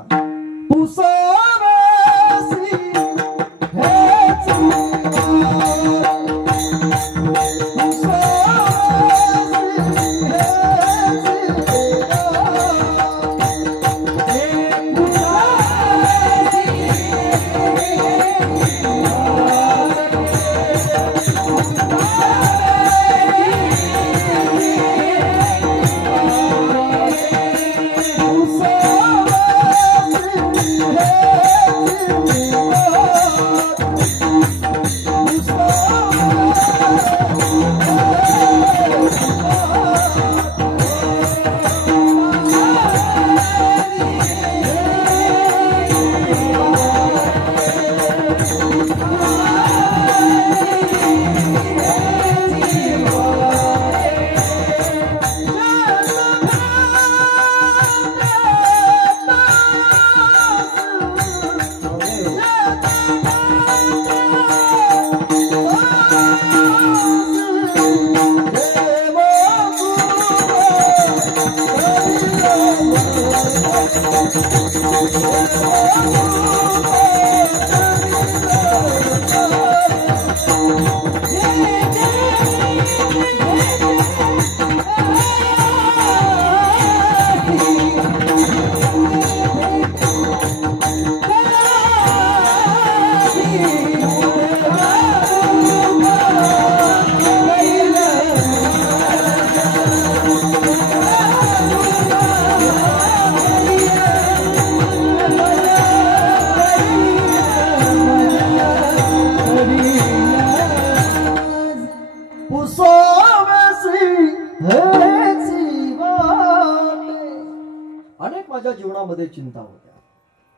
अनेक माझ्या जीवनामध्ये चिंता होत्या.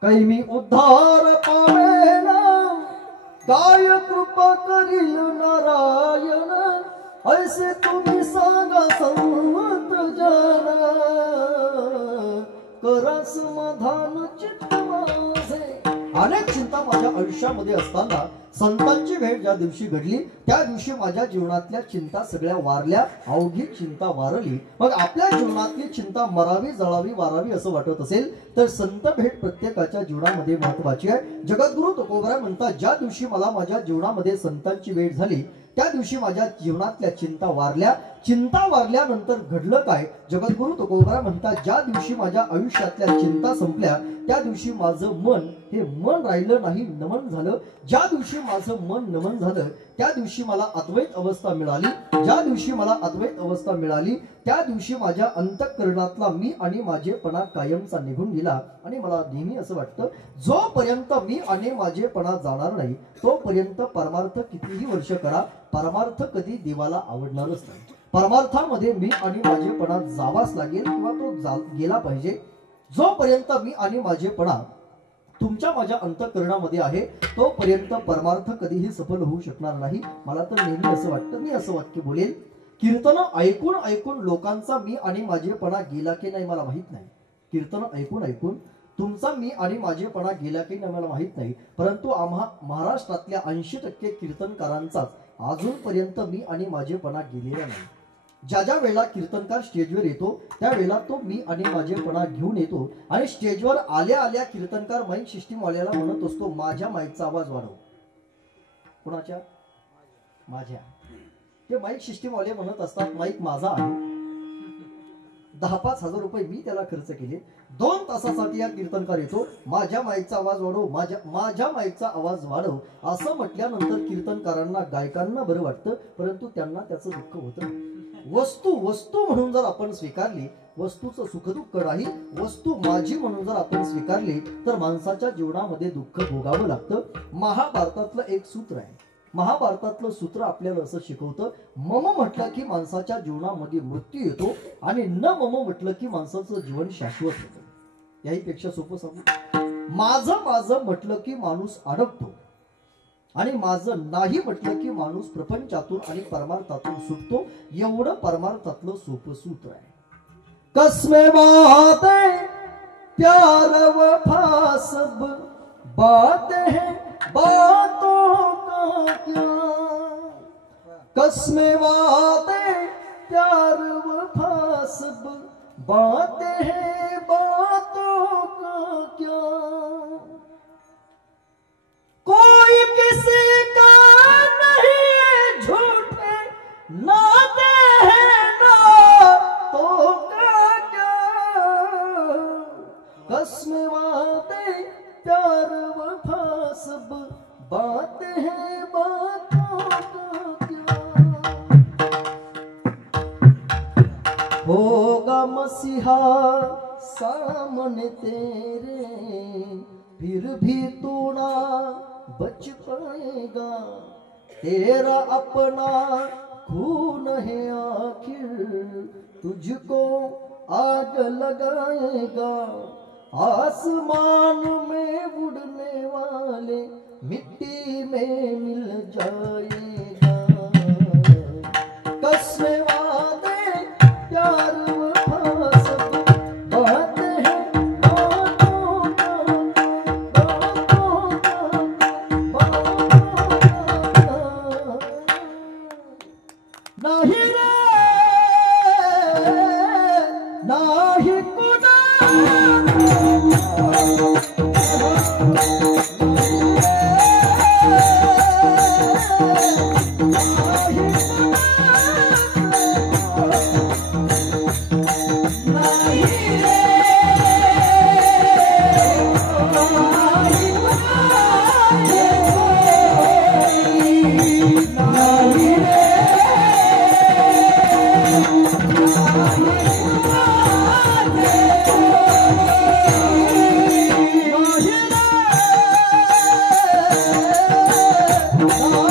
काही मी उद्धार पावेना, काय कृपा करील नारायण, ऐसे तुम्ही सांगा संत जन, करा समाधान चित्त माझे. अनेक चिंता माझ्या आयुष्यामध्ये असताना संतांची भेट ज्या दिवशी घडली त्या दिवशी माझ्या जीवनातल्या चिंता सगळ्या वारल्या, अवघी चिंता वारली. मग आपल्या जीवनातली चिंता मरावी, जळावी, वारावी असं वाटत असेल तर संत भेट प्रत्येकाच्या जीवनामध्ये महत्वाची आहे. जगद्गुरु तुकोबराय म्हणतात, ज्या दिवशी मला माझ्या जीवनामध्ये संतांची भेट झाली त्या दिवशी माझ्या जीवनातल्या चिंता वारल्या. चिंता वारल्यानंतर घडलं काय? जगद्गुरु तुकोबराय म्हणतात, ज्या दिवशी माझ्या आयुष्यातल्या चिंता संपल्या त्या दिवशी माझं मन हे मन राहिलं नाही, नमन झालं. ज्या दिवशी माझं मन नमन झालं त्या दिवशी मला अद्वैत अवस्था मिळाली. ज्या दिवशी मला अद्वैत अवस्था मिळाली त्या दिवशी माझ्या अंतःकरणातला मी आणि माझेपणा कायमचा निघून गेला. आणि मला नेहमी असं वाटतं, जोपर्यंत मी आणि माझेपणा जाणार नाही तोपर्यंत परमार्थ कितीही वर्ष करा, परमार्थ कधी देवाला आवडणारच नाही. परमार्थामध्ये मी आणि माझेपणा जावाच लागेल किंवा तो गेला पाहिजे. जोपर्यंत मी आणि माझेपणा तुमच्या माझ्या अंतःकरणामध्ये आहे तोपर्यंत परमार्थ कधीही सफल होऊ शकणार नाही. मला तर नेहमी असं वाटतं, मी असं वाक्य बोलेल, कीर्तन ऐकून ऐकून लोकांचा मी आणि माझेपणा गेला की नाही मला माहित नाही. कीर्तन ऐकून ऐकून तुमचा मी आणि माझेपणा गेला की नाही मला माहित नाही, परंतु आम्हा महाराष्ट्रातल्या 80% कीर्तनकारांचाच अजूनपर्यंत मी आणि माझेपणा गेलेला नाही. ज्या ज्या वेळेला कीर्तनकार स्टेजवर येतो त्यावेळेला तो मी आणि माझेपणा घेऊन येतो आणि स्टेजवर आल्या आल्या कीर्तनकार माईक सिस्टीम वाल्याला म्हणत असतो, माझ्या माईकचा आवाज वाढव. कोणाच्या? माझ्या. ते माईक सिस्टीम वाले म्हणत असतात, माईक माझा आहे, 10-5 हजार रुपये मी त्याला खर्च केले, 2 तासासाठी या कीर्तनकार येतो, माझ्या माईकचा आवाज वाढव, माझ्या माईकचा आवाज वाढव असं म्हटल्यानंतर कीर्तनकारांना, गायकांना बरं वाटतं, परंतु त्यांना त्याचं दुःख होतं. वस्तू म्हणून जर आपण स्वीकारली, वस्तूचं सुखदुःख नाही, वस्तू माझी म्हणून जर आपण स्वीकारली तर माणसाच्या जीवनामध्ये दुःख भोगावं लागतं. महाभारतातलं एक सूत्र आहे. महाभारतातलं सूत्र आपल्याला असं शिकवतं, मम म्हटलं की माणसाच्या जीवनामध्ये मृत्यू येतो आणि न मम म्हटलं की माणसाचं जीवन शाश्वत होतं. याहीपेक्षा सोपं सांगू, माझं म्हटलं की माणूस अडकतो आणि माझं नाही म्हटलं की माणूस प्रपंचातून आणि परमार्थातून सुटतो. एवढं परमार्थातलं सोपं सूत्र आहे. कसमे बातें प्यार वफा सब बातें हैं, बातों का क्या. कसमे बातें प्यार वफा सब बातें हैं, बातों का क्या. कोई किसी का नहीं, झूठे नाते हैं ना तो क्या. कसम बातें प्यार वफा सब बातें हैं, बातों का क्या. होगा मसीहा सामने तेरे, फिर भी तू ना बच पाएगा. तेरा अपना खून है आखिर, तुझको आग लगाएगा. आसमान में उड़ने वाले मिट्टी में मिल जाएगा. कसमे वादे प्यार वफा सब बातें हैं, बातों का, बातों का. नाही रे नाही कुणा. Oh,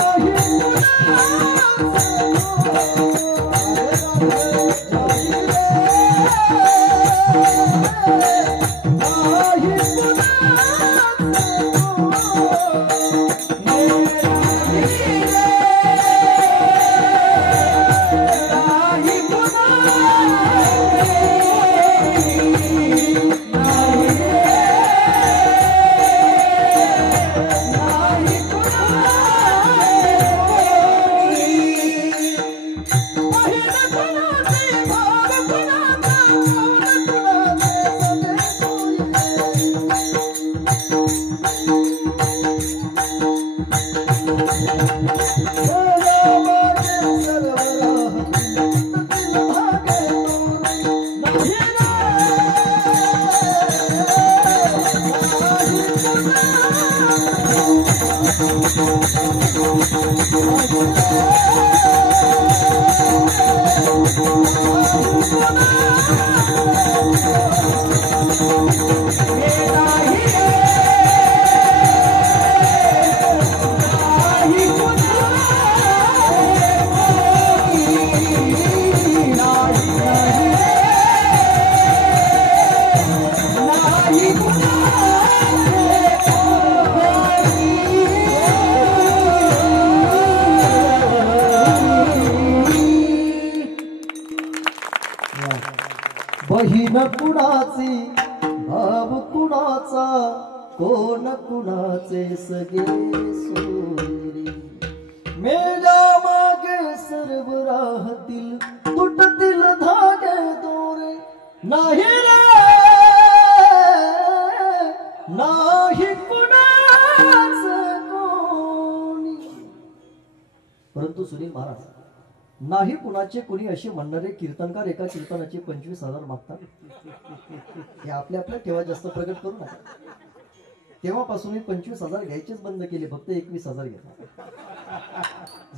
बहीण कुणाची भाव कुणाचा कोण कुणाचे सगळे सोयरे मेल्या मागे सर्व राहतील तुटतील धागे दोरे नाही रे नाही कुणाच कोणी. परंतु सुनील महाराज नाही कुणाचे कुणी असे म्हणणारे कीर्तनकार एका कीर्तनाचे 25,000 मागतात. हे आपल्या आपल्या तेव्हा जास्त प्रगट करू नका. तेव्हापासून 25,000 घ्यायचेच बंद केले, फक्त 21,000 घेतात.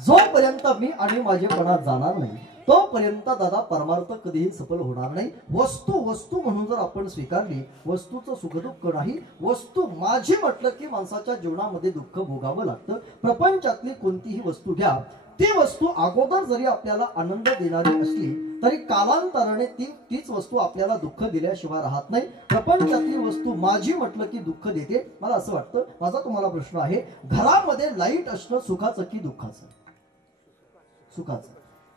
जोपर्यंत मी आणि माझेपणा जाणार नाही तोपर्यंत दादा परमार्थ कधीही सफल होणार नाही. वस्तू वस्तू म्हणून जर आपण स्वीकारली, वस्तूचं सुखदुःख नाही. वस्तू माझी म्हटलं की माणसाच्या जीवनामध्ये दुःख भोगावं लागतं. प्रपंचातली कोणतीही वस्तू घ्या, ती वस्तू अगोदर जरी आपल्याला आनंद देणारी असली तरी कालांतराने तीच वस्तू आपल्याला दुःख दिल्याशिवाय राहत नाही. प्रपंचातली वस्तू माझी म्हटलं की दुःख देते. मला असं वाटतं, माझा तुम्हाला प्रश्न आहे, घरामध्ये लाईट असणं सुखाचं की दुःखाचं? सुखाचं.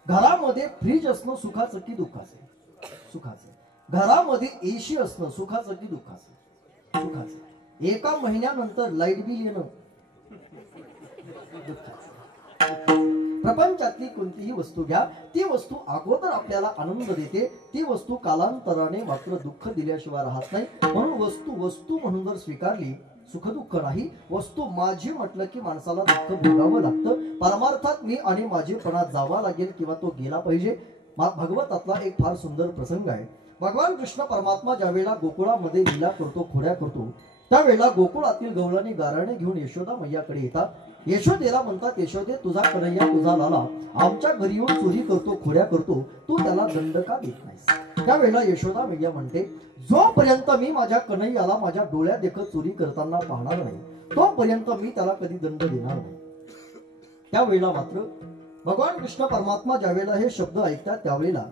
घरामध्ये फ्रीज असणं सुखाचं की दुःखाचं? सुखाचं. घरामध्ये एसी असणं सुखाचं की दुःखाचं? सुखाचं. एका महिन्यानंतर लाईट बिल येणं दुःखाचं. प्रपंचातली कोणतीही वस्तू घ्या, ती वस्तू अगोदर आपल्याला आनंद देते, ती वस्तू कालांतराने मात्र दुःख दिल्याशिवाय राहत नाही. म्हणून वस्तू वस्तू म्हणून जर स्वीकारली, सुखदुःख नाही. वस्तू माझी म्हटलं की माणसाला दुःख भोगावं लागतं. परमार्थात मी आणि माझेपणा जावा लागेल किंवा तो गेला पाहिजे. भागवतातला एक फार सुंदर प्रसंग आहे. भगवान कृष्ण परमात्मा ज्यावेळेला गोकुळामध्ये लीला करतो, खोड्या करतो, त्यावेळेला गोकुळातील गवळणी गाराणे घेऊन यशोदा मैयाकडे येतात. यशोदेला म्हणतात, यशोदे तुझा कन्हैया तुझा लाला आमच्या घरी येऊन चोरी करतो, खोड्या करतो, तू त्याला दंड का देत नाहीस? त्यावेळेला यशोदा मैया म्हणते, जोपर्यंत मी माझ्या कन्हैयाला माझ्या डोळ्या देखत चोरी करताना पाहणार नाही तोपर्यंत मी त्याला कधी दंड देणार नाही. त्यावेळेला मात्र भगवान कृष्ण परमात्मा ज्यावेळेला हे शब्द ऐकतात त्यावेळेला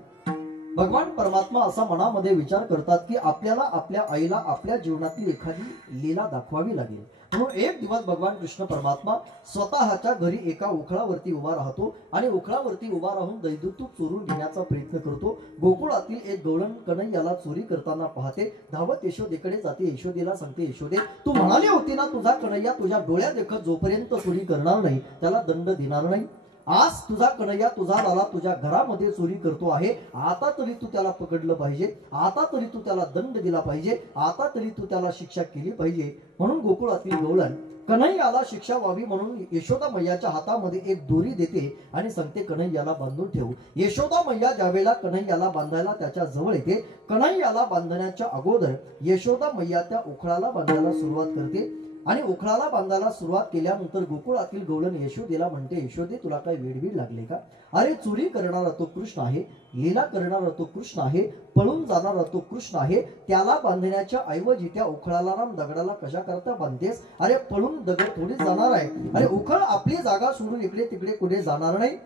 भगवान परमात्मा असा मनामध्ये विचार करतात की आपल्याला आपल्या आईला आपल्या जीवनातली एखादी लीला दाखवावी लागेल. म्हणून एक दिवस भगवान कृष्ण परमात्मा स्वतःच्या घरी एका उखळावरती उभा राहतो आणि उखळावरती उभा राहून दैदूतूप चोरून घेण्याचा प्रयत्न करतो. गोकुळातील एक गवळण कन्हैयाला चोरी करताना पाहते, धावत यशोदेकडे जाते. यशोदेला सांगते, यशोदे तू म्हणाली होती ना तुझा कन्हैया तुझ्या डोळ्या देखत जोपर्यंत चोरी करणार नाही त्याला दंड देणार नाही. आज तुझा कन्हैया तुझा लाला तुझ्या घरामध्ये चोरी करतो आहे, आता तरी तू त्याला पकडलं पाहिजे, आता तरी तू त्याला दंड दिला पाहिजे, आता तरी तू त्याला शिक्षा केली पाहिजे. म्हणून गोकुळातील गवळण कन्हैयाला शिक्षा व्हावी म्हणून यशोदा मैयाच्या हातामध्ये एक दोरी देते आणि सांगते, कन्हैयाला बांधून ठेव. यशोदा मैया ज्यावेळेला कन्हैयाला बांधायला त्याच्या जवळ येते, कन्हैयाला बांधण्याच्या अगोदर यशोदा मैया त्या उखळाला बांधायला सुरुवात करते आणि उखळाला बांधायला सुरुवात केल्यानंतर गोकुळातील गवळण यशोदेला म्हणते, यशोदे तुला काय वेडवीड लागले का? अरे चोरी करणारा तो कृष्ण आहे, लीला करणारा तो कृष्ण आहे, पळून जाणारा तो कृष्ण आहे. त्याला बांधण्याच्या ऐवजी त्या उखळाला राम दगडाला कशा करता बांधतेस? अरे पळून दगड थोडी जाणार आहे. अरे उखळ आपली जागा सोडून इकडे तिकडे कुठे जाणार नाही,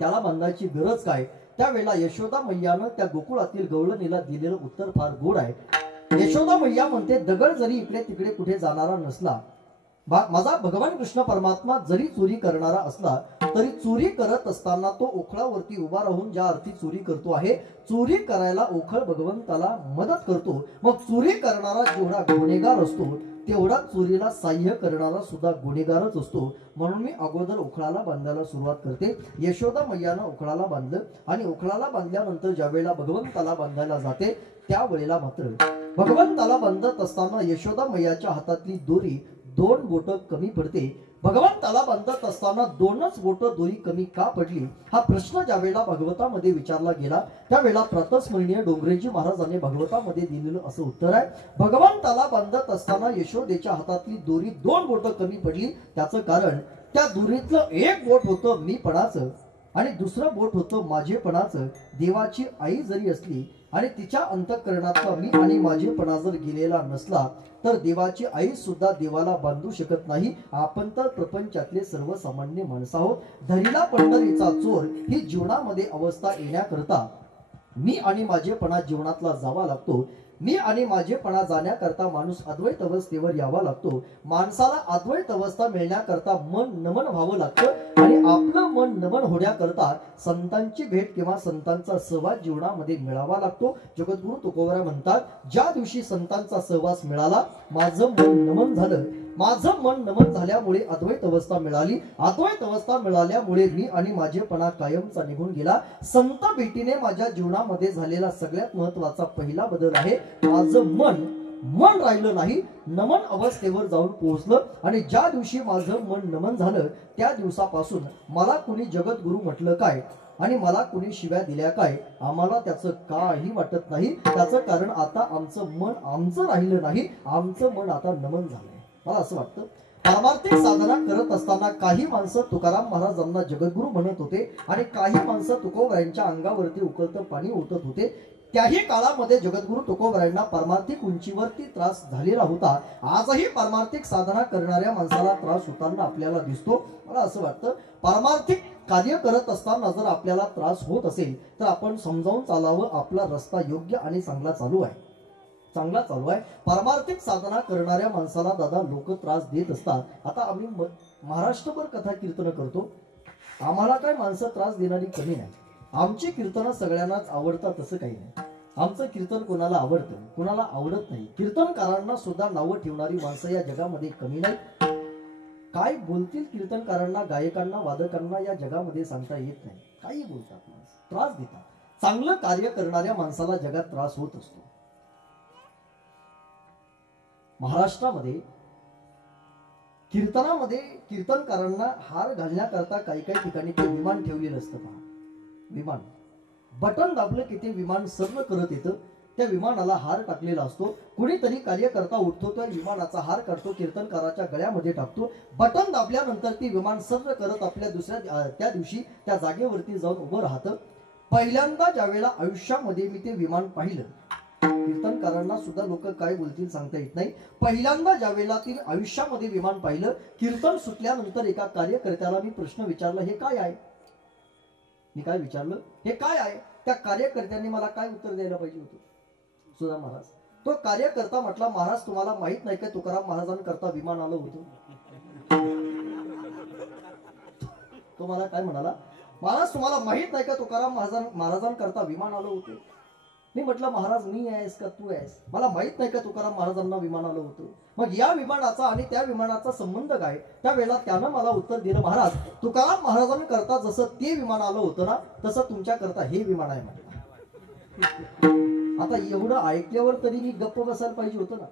त्याला बांधायची गरज काय? त्यावेळेला यशोदा मैयानं त्या गोकुळातील गवळणीला दिलेलं उत्तर फार गोड आहे. यशोदा मैया म्हणते, दगड जरी इकडे तिकडे कुठे जाणारा नसला, माझा भगवान कृष्ण परमात्मा जरी चोरी करणारा असला तरी चोरी करत असताना तो उखळावरती उभा राहून ज्या अर्थी चोरी करतो आहे, चोरी करायला उखळ भगवंताला मदत करतो. मग चोरी करणारा जेवढा गुन्हेगार असतो तेवढा चोरीला साह्य करणारा सुद्धा गुन्हेगारच असतो. म्हणून मी अगोदर उखळाला बांधायला सुरुवात करते. यशोदा मैयानं उखळाला बांधलं आणि उखळाला बांधल्यानंतर ज्या वेळेला भगवंताला बांधायला जाते त्यावेळेला मात्र भगवंताला बांधत असताना यशोदा मैयाच्या हातातली दोरी 2 बोटं कमी पडते. भगवंताला बांधत असताना 2च बोटं दोरी कमी का पडली हा प्रश्न ज्या वेळेला भागवतामध्ये विचारला गेला त्यावेळेला प्रातस्मरणीय डोंगरेजी महाराजांनी भागवतामध्ये दिलेलं असं उत्तर आहे, भगवंताला बांधत असताना यशोदेच्या हातातली दोरी 2 बोटं कमी पडली. त्याचं कारण त्या दोरीतलं एक बोट होतं मीपणाचं आणि दुसरं बोट होतं माझेपणाचं. देवाची आई जरी असली आणि तिच्या अंतःकरणातला मी आणि माझेपणा जर गेलेला नसला तर देवाची आई सुद्धा देवाला बांधू शकत नाही. आपण तर प्रपंचातले सर्वसामान्य माणसं आहोत. धरीला पंढरीचा चोर ही जीवनामध्ये अवस्था येण्याकरता मी आणि माझेपणा जीवनातला जावा लागतो. मी आणि माझेपणा जाण्याकरता माणूस अद्वैत अवस्थेवर यावा लागतो. माणसाला अद्वैत अवस्था मिळण्याकरता मन नमन व्हावं लागतं आणि आपलं मन नमन होण्याकरता संतांची भेट किंवा संतांचा सहवास जीवनामध्ये मिळावा लागतो. जगद्गुरु तुकोबराय म्हणतात, ज्या दिवशी संतांचा सहवास मिळाला माझं मन नमन झालं. माझं मन नमन झाल्यामुळे अद्वैत अवस्था मिळाली. अद्वैत अवस्था मिळाल्यामुळे मी आणि माझेपणा कायमचा निघून गेला. संत भेटीने माझ्या जीवनामध्ये झालेला सगळ्यात महत्वाचा पहिला बदल आहे, माझं मन राहिलं नाही, नमन अवस्थेवर जाऊन पोहोचलं. आणि ज्या दिवशी माझं मन नमन झालं त्या दिवसापासून मला कुणी जगद्गुरु म्हटलं काय आणि मला कुणी शिव्या दिल्या काय आम्हाला त्याचं काही वाटत नाही. त्याचं कारण आता आमचं मन आमचं राहिलं नाही, आमचं मन आता नमन झालंय. मला असं वाटतं पारमार्थिक साधना करत असताना काही माणसं तुकाराम महाराजांना जगद्गुरु म्हणत होते आणि काही माणसं तुकोबरायांच्या अंगावरती उकळतं पाणी ओतत होते. त्याही काळामध्ये जगद्गुरु तुकोबरायांना पारमार्थिक उंचीवरती त्रास झालेला होता. आजही पारमार्थिक साधना करणाऱ्या माणसाला त्रास होताना आपल्याला दिसतो. मला असं वाटतं पारमार्थिक कार्य करत असताना जर आपल्याला त्रास होत असेल तर आपण समजावून चालावं, आपला रस्ता योग्य आणि चांगला चालू आहे. पारमार्थिक साधना करणाऱ्या माणसाला दादा लोक त्रास देत असतात. आता आम्ही महाराष्ट्रभर कथा कीर्तन करतो, आम्हाला काय माणसं त्रास देणारी कमी नाही. आमची कीर्तनं सगळ्यांनाच आवडतात असं काही नाही. आमचं कीर्तन कोणाला आवडतं कोणाला आवडत नाही. कीर्तनकारांना सुद्धा नावं ठेवणारी माणसं या जगामध्ये कमी नाही. काय बोलतील कीर्तनकारांना, गायकांना, वादकांना या जगामध्ये सांगता येत नाही. काही बोलतात, माणसं त्रास देतात. चांगलं कार्य करणाऱ्या माणसाला जगात त्रास होत असतो. महाराष्ट्रामध्ये कीर्तनामध्ये कीर्तनकारांना हार घालण्याकरता काही काही ठिकाणी ते विमान ठेवलेलं असतं. पहा, विमान बटन दाबलं की ते विमान सर्व करत येतं. त्या विमानाला हार टाकलेला असतो. कुणीतरी कार्यकर्ता उठतो, त्या विमानाचा हार काढतो, कीर्तनकाराच्या गळ्यामध्ये टाकतो. बटन दाबल्यानंतर ती विमान सर्व करत आपल्या त्या दिवशी त्या जागेवरती जाऊन उभं राहतं. पहिल्यांदा ज्यावेळेला आयुष्यामध्ये मी ते विमान पाहिलं, कीर्तनकारांना सुद्धा लोक काय बोलतील सांगता येत नाही. पहिल्यांदा ज्यावेळेला ती आयुष्यामध्ये विमान पाहिलं, कीर्तन सुटल्यानंतर एका कार्यकर्त्याला मी प्रश्न विचारला, हे काय आहे? मी काय विचारलं, हे काय आहे? त्या कार्यकर्त्यांनी मला काय उत्तर द्यायला पाहिजे होतं? सुधा महाराज. तो कार्यकर्ता म्हटला, महाराज तुम्हाला माहित नाही का तुकाराम महाराजांकरता विमान आलं होतं? तो मला काय म्हणाला, महाराज तुम्हाला माहित नाही का तुकाराम महाराजांकरता विमान आलं होतं? मी म्हटलं, महाराज मी आहेस का तू आहेस? मला माहित नाही का तुकाराम महाराजांना विमान आलं होतं? मग या विमानाचा आणि त्या विमानाचा संबंध काय? त्यावेळेला त्यानं मला उत्तर दिलं, महाराज तुकाराम महाराजांकरता जसं ते विमान आलं होतं ना, तसं तुमच्याकरता हे विमान आहे म्हटलं. आता एवढं ऐकल्यावर तरी मी गप्प बसायला पाहिजे होतं ना,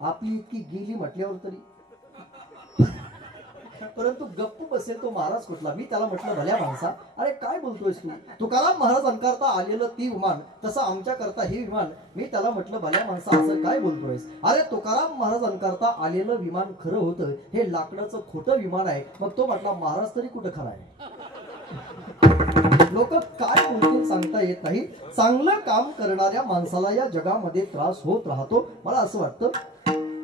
आपली इतकी गेली म्हटल्यावर तरी. परंतु गप्प बसेल तो महाराज कुठला? मी त्याला म्हटलं, भल्या माणसा अरे काय बोलतोयस तू? तुकाराम महाराजांकरता आलेलं ती विमान तसं आमच्याकरता हे विमान. मी त्याला म्हटलं, भल्या माणसा असं काय बोलतोयस? अरे तुकाराम महाराजांकरता आलेलं विमान खरं होतं, हे लाकडाचं खोटं विमान आहे. मग तो म्हटला, महाराज तरी कुठं खरा आहे? लोक काय बोलतील सांगता येत नाही. चांगलं काम करणाऱ्या माणसाला या जगामध्ये त्रास होत राहतो. मला असं वाटतं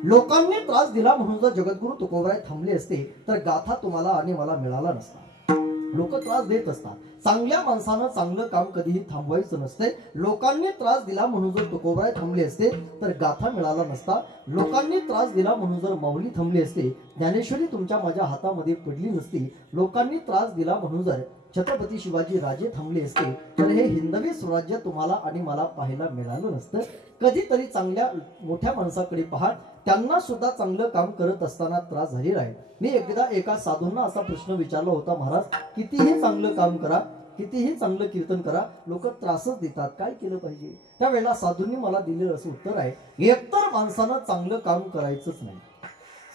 लोकांनी त्रास दिला म्हणून जर जगद्गुरु तुकोबराय थांबले असते तर गाथा तुम्हाला आणि मला मिळाला नसता. लोक त्रास देत असतात. चांगल्या माणसानं चांगलं काम कधीही थांबवायचं नसते. लोकांनी त्रास दिला म्हणून जर तुकोबराय थांबले असते तर गाथा मिळाला नसता. लोकांनी त्रास दिला म्हणून जर माऊली थांबली असते, ज्ञानेश्वरी तुमच्या माझ्या हातामध्ये पडली नसती. लोकांनी त्रास दिला म्हणून जर छत्रपती शिवाजी राजे थांबले असते तर हे हिंदवी स्वराज्य तुम्हाला आणि मला पाहायला मिळालं नसतं. कधीतरी चांगल्या मोठ्या माणसाकडे पहा, त्यांना सुद्धा चांगलं काम करत असताना त्रास झालेला आहे. मी एकदा एका साधूंना असा प्रश्न विचारला होता, महाराज कितीही चांगलं काम करा, कितीही चांगलं कीर्तन करा, लोक त्रासच देतात, काय केलं पाहिजे? त्यावेळेला साधूंनी मला दिलेलं असं उत्तर आहे, एकतर माणसानं चांगलं काम करायचंच नाही.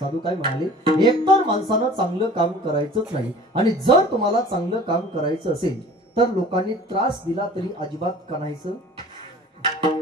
साधू काय म्हणाले, एकतर माणसानं चांगलं काम करायचंच नाही, आणि जर तुम्हाला चांगलं काम करायचं असेल तर लोकांनी त्रास दिला तरी अजिबात करायचं.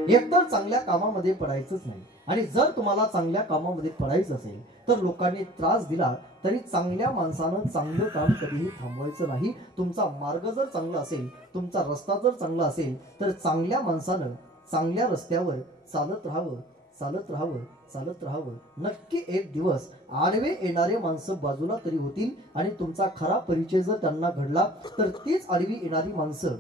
एकतर चांगल्या कामामध्ये पडायचंच नाही, आणि जर तुम्हाला चांगल्या कामामध्ये पडायचं असेल तर लोकांनी त्रास दिला तरी चांगल्या माणसानं चांगलं काम कधीही थांबवायचं नाही. तुमचा मार्ग जर चांगला असेल, तुमचा रस्ता जर चांगला असेल, तर चांगल्या माणसानं चांगल्या रस्त्यावर चालत राहावं, चालत राहावं, चालत राहावं. नक्की एक दिवस आडवे येणारे माणसं बाजूला तरी होतील आणि तुमचा खरा परिचय जर त्यांना घडला तर तीच आडवी येणारी माणसं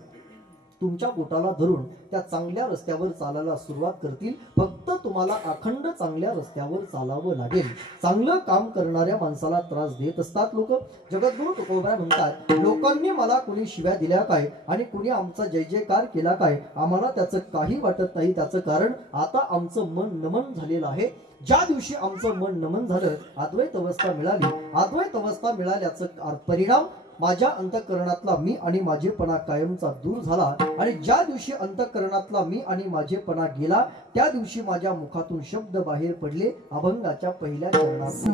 तुमच्या बोटाला धरून त्या चांगल्या रस्त्यावर चालायला सुरुवात करतील. फक्त तुम्हाला अखंड चांगल्या रस्त्यावर चालावं लागेल. चांगलं काम करणाऱ्या माणसाला त्रास देत असतात लोक. जगद्गुरु तुकोबराय म्हणतात, लोकांनी मला कुणी शिव्या दिल्या काय आणि कुणी आमचा जय जयकार केला काय, आम्हाला त्याचं काही वाटत नाही. त्याचं कारण आता आमचं मन नमन झालेलं आहे. ज्या दिवशी आमचं मन नमन झालं, अद्वैत अवस्था मिळाली. अद्वैत अवस्था मिळाल्याचं परिणाम माझ्या अंतःकरणातला मी आणि माझेपणा कायमचा दूर झाला. आणि ज्या दिवशी अंतःकरणातला मी आणि माझेपणा गेला, त्या दिवशी माझ्या मुखातून शब्द बाहेर पडले अभंगाच्या पहिल्या चरणात.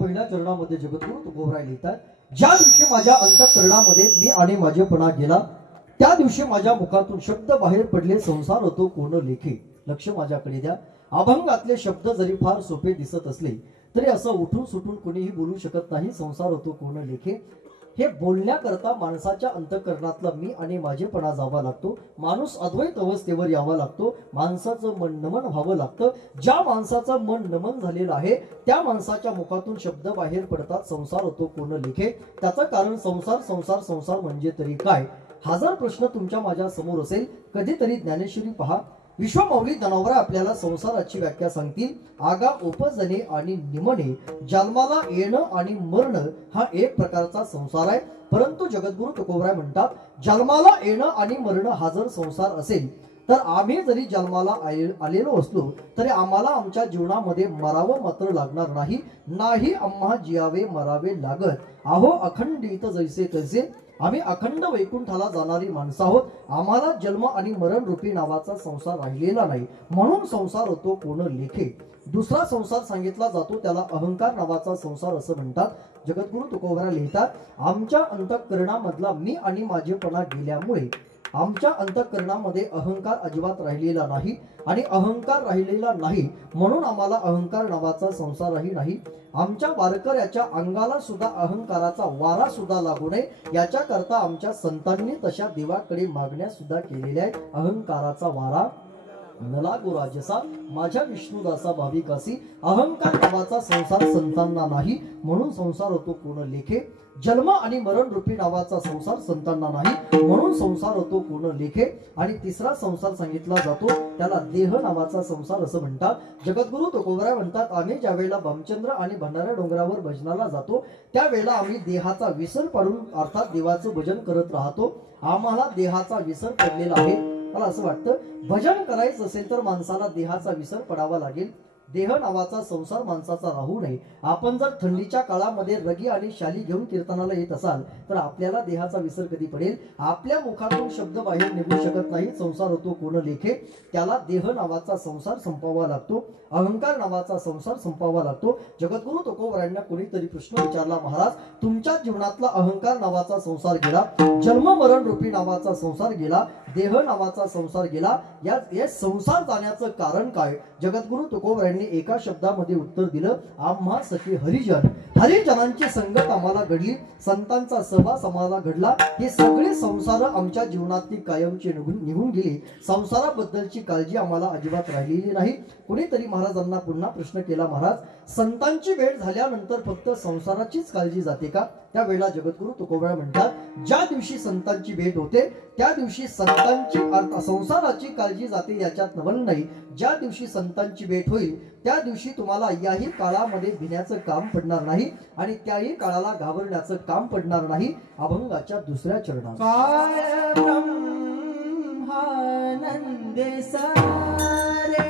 पहिल्या चरणामध्ये जगद्गुरु तुकोबराय लिहितात, ज्या दिवशी माझ्या अंतःकरणामध्ये मी आणि माझेपणा गेला, त्या दिवशी माझ्या मुखातून शब्द बाहेर पडले, संसार होतो कोण लेखे. लक्ष माझ्याकडे द्या. अभंगातले शब्द जरी फार सोपे दिसत असले तरी असं उठून सुटून कोणीही बोलू शकत नाही. संसार होतो कोण लेखे हे बोलण्याकरता माणसाच्या अंतःकरणातला मी आणि माझेपणा जावा लागतो. माणूस अद्वैत अवस्थेवर यावा लागतो. माणसाचं मन नमन व्हावं लागतं. ज्या माणसाचं मन नमन झालेलं आहे त्या माणसाच्या मुखातून शब्द बाहेर पडतात, संसार होतो कोण लेखे. त्याचं कारण संसार संसार संसार म्हणजे तरी काय, हजार प्रश्न तुमच्या माझ्या समोर असेल. कधीतरी ज्ञानेश्वरी पहा. विश्वमौली जनावरा आपल्याला संसाराची व्याख्या सांगतील. आगा उपजणे आणि निमणे, जन्माला येणं आणि मरणं हा एक प्रकारचा संसार आहे. परंतु जगद्गुरु तुकोबराय म्हणतात, जन्माला येणं आणि मरणं हा जर संसार असेल तर आम्ही जरी जन्माला आलेलो असलो तरी आम्हाला आमच्या जीवनामध्ये मरावं मात्र लागणार नाही. नाही आम्हा जियावे मरावे लागत. अहो अखंडित जैसे तैसे आम्ही अखंड वैकुंठाला जाणारी माणसं आहोत. आम्हाला जन्म आणि मरण रूपी नावाचा संसार राहिलेला नाही, म्हणून संसार होतो कोण लेखे. दुसरा संसार सांगितला जातो त्याला अहंकार नावाचा संसार असं म्हणतात. जगद्गुरु तुकोबरा लिहितात, आमच्या अंतःकरणामधला मी आणि माझेपणा गेल्यामुळे आमच्या अंतःकरणामध्ये अहंकार अजिबात राहिलेला नाही, आणि अहंकार राहिलेला नाही म्हणून आम्हाला अहंकार नावाचा संसारही नाही. आमच्या वारकऱ्याच्या अंगाला सुद्धा अहंकाराचा वारा सुद्धा लागू नये याच्या करता आमच्या संतांनी तशा देवाकडे मागण्या सुद्धा केलेल्या आहेत. अहंकाराचा वारा न लागो राजसा माझ्या विष्णुदासा भाविकासी. अहंकार नावाचा संसार संतांना नाही, म्हणून संसार होतो कोण लेखे. जन्म आणि मरण रूपी नावाचा संसार संतांना नाही, म्हणून संसार होतो कोण लेखे. आणि तिसरा संसार सांगितला जातो त्याला देह नावाचा संसार असं म्हणतात. जगद्गुरु तुकोबराय म्हणतात, आम्ही ज्या वेळेला भामचंद्र आणि भंडारा डोंगरावर भजनाला जातो त्यावेळेला आम्ही देहाचा विसर पाडून अर्थात देवाचं भजन करत राहतो. आम्हाला देहाचा विसर पडलेला आहे. मला असं वाटतं भजन करायचं असेल तर माणसाला देहाचा विसर पडावा लागेल. देह नावाचा संसार माणसाचा राहू नये. आपण जर थंडीच्या काळामध्ये रगी आणि शाली घेऊन कीर्तनाला येत असाल तर आपल्याला देहाचा विसर कधी पडेल. आपल्या मुखातून शब्द बाहेर निघू शकत नाही. संसार होतो कोण लेखे. त्याला देह नावाचा संसार संपवावा लागतो, अहंकार नावाचा संसार संपवावा लागतो. जगद्गुरु तुकोबरायांना कोणीतरी प्रश्न विचारला, महाराज तुमच्या जीवनातला अहंकार नावाचा संसार गेला, जन्म मरण रूपी नावाचा संसार गेला, देह नावाचा संसार गेला, या संसार जाण्याचं कारण काय? जगद्गुरु तुकोबरायांनी एका शब्दामध्ये उत्तर दिलं, आम्हा सखी हरिजन. हरिजनांची संगत आम्हाला घडली, संतांचा सहवास आम्हाला घडला. हे सगळे संसार आमच्या जीवनातली कायमची निघून गेली. संसाराबद्दलची काळजी आम्हाला अजिबात राहिलेली नाही. कुणीतरी महाराजांना पुन्हा प्रश्न केला, महाराज संतांची भेट झाल्यानंतर फक्त संसाराचीच काळजी जाते का? त्यावेळेला जगद्गुरु तुकोबरा म्हणतात, ज्या दिवशी संतांची भेट होते त्या दिवशी संतांची संसाराची काळजी जाते याच्यात नवल नाही. ज्या दिवशी संतांची भेट होईल त्या दिवशी तुम्हाला याही काळामध्ये भिण्याचं काम पडणार नाही आणि त्याही काळाला घाबरण्याचं काम पडणार नाही. अभंगाच्या दुसऱ्या चरणात काय ब्रह्मानंदे सारे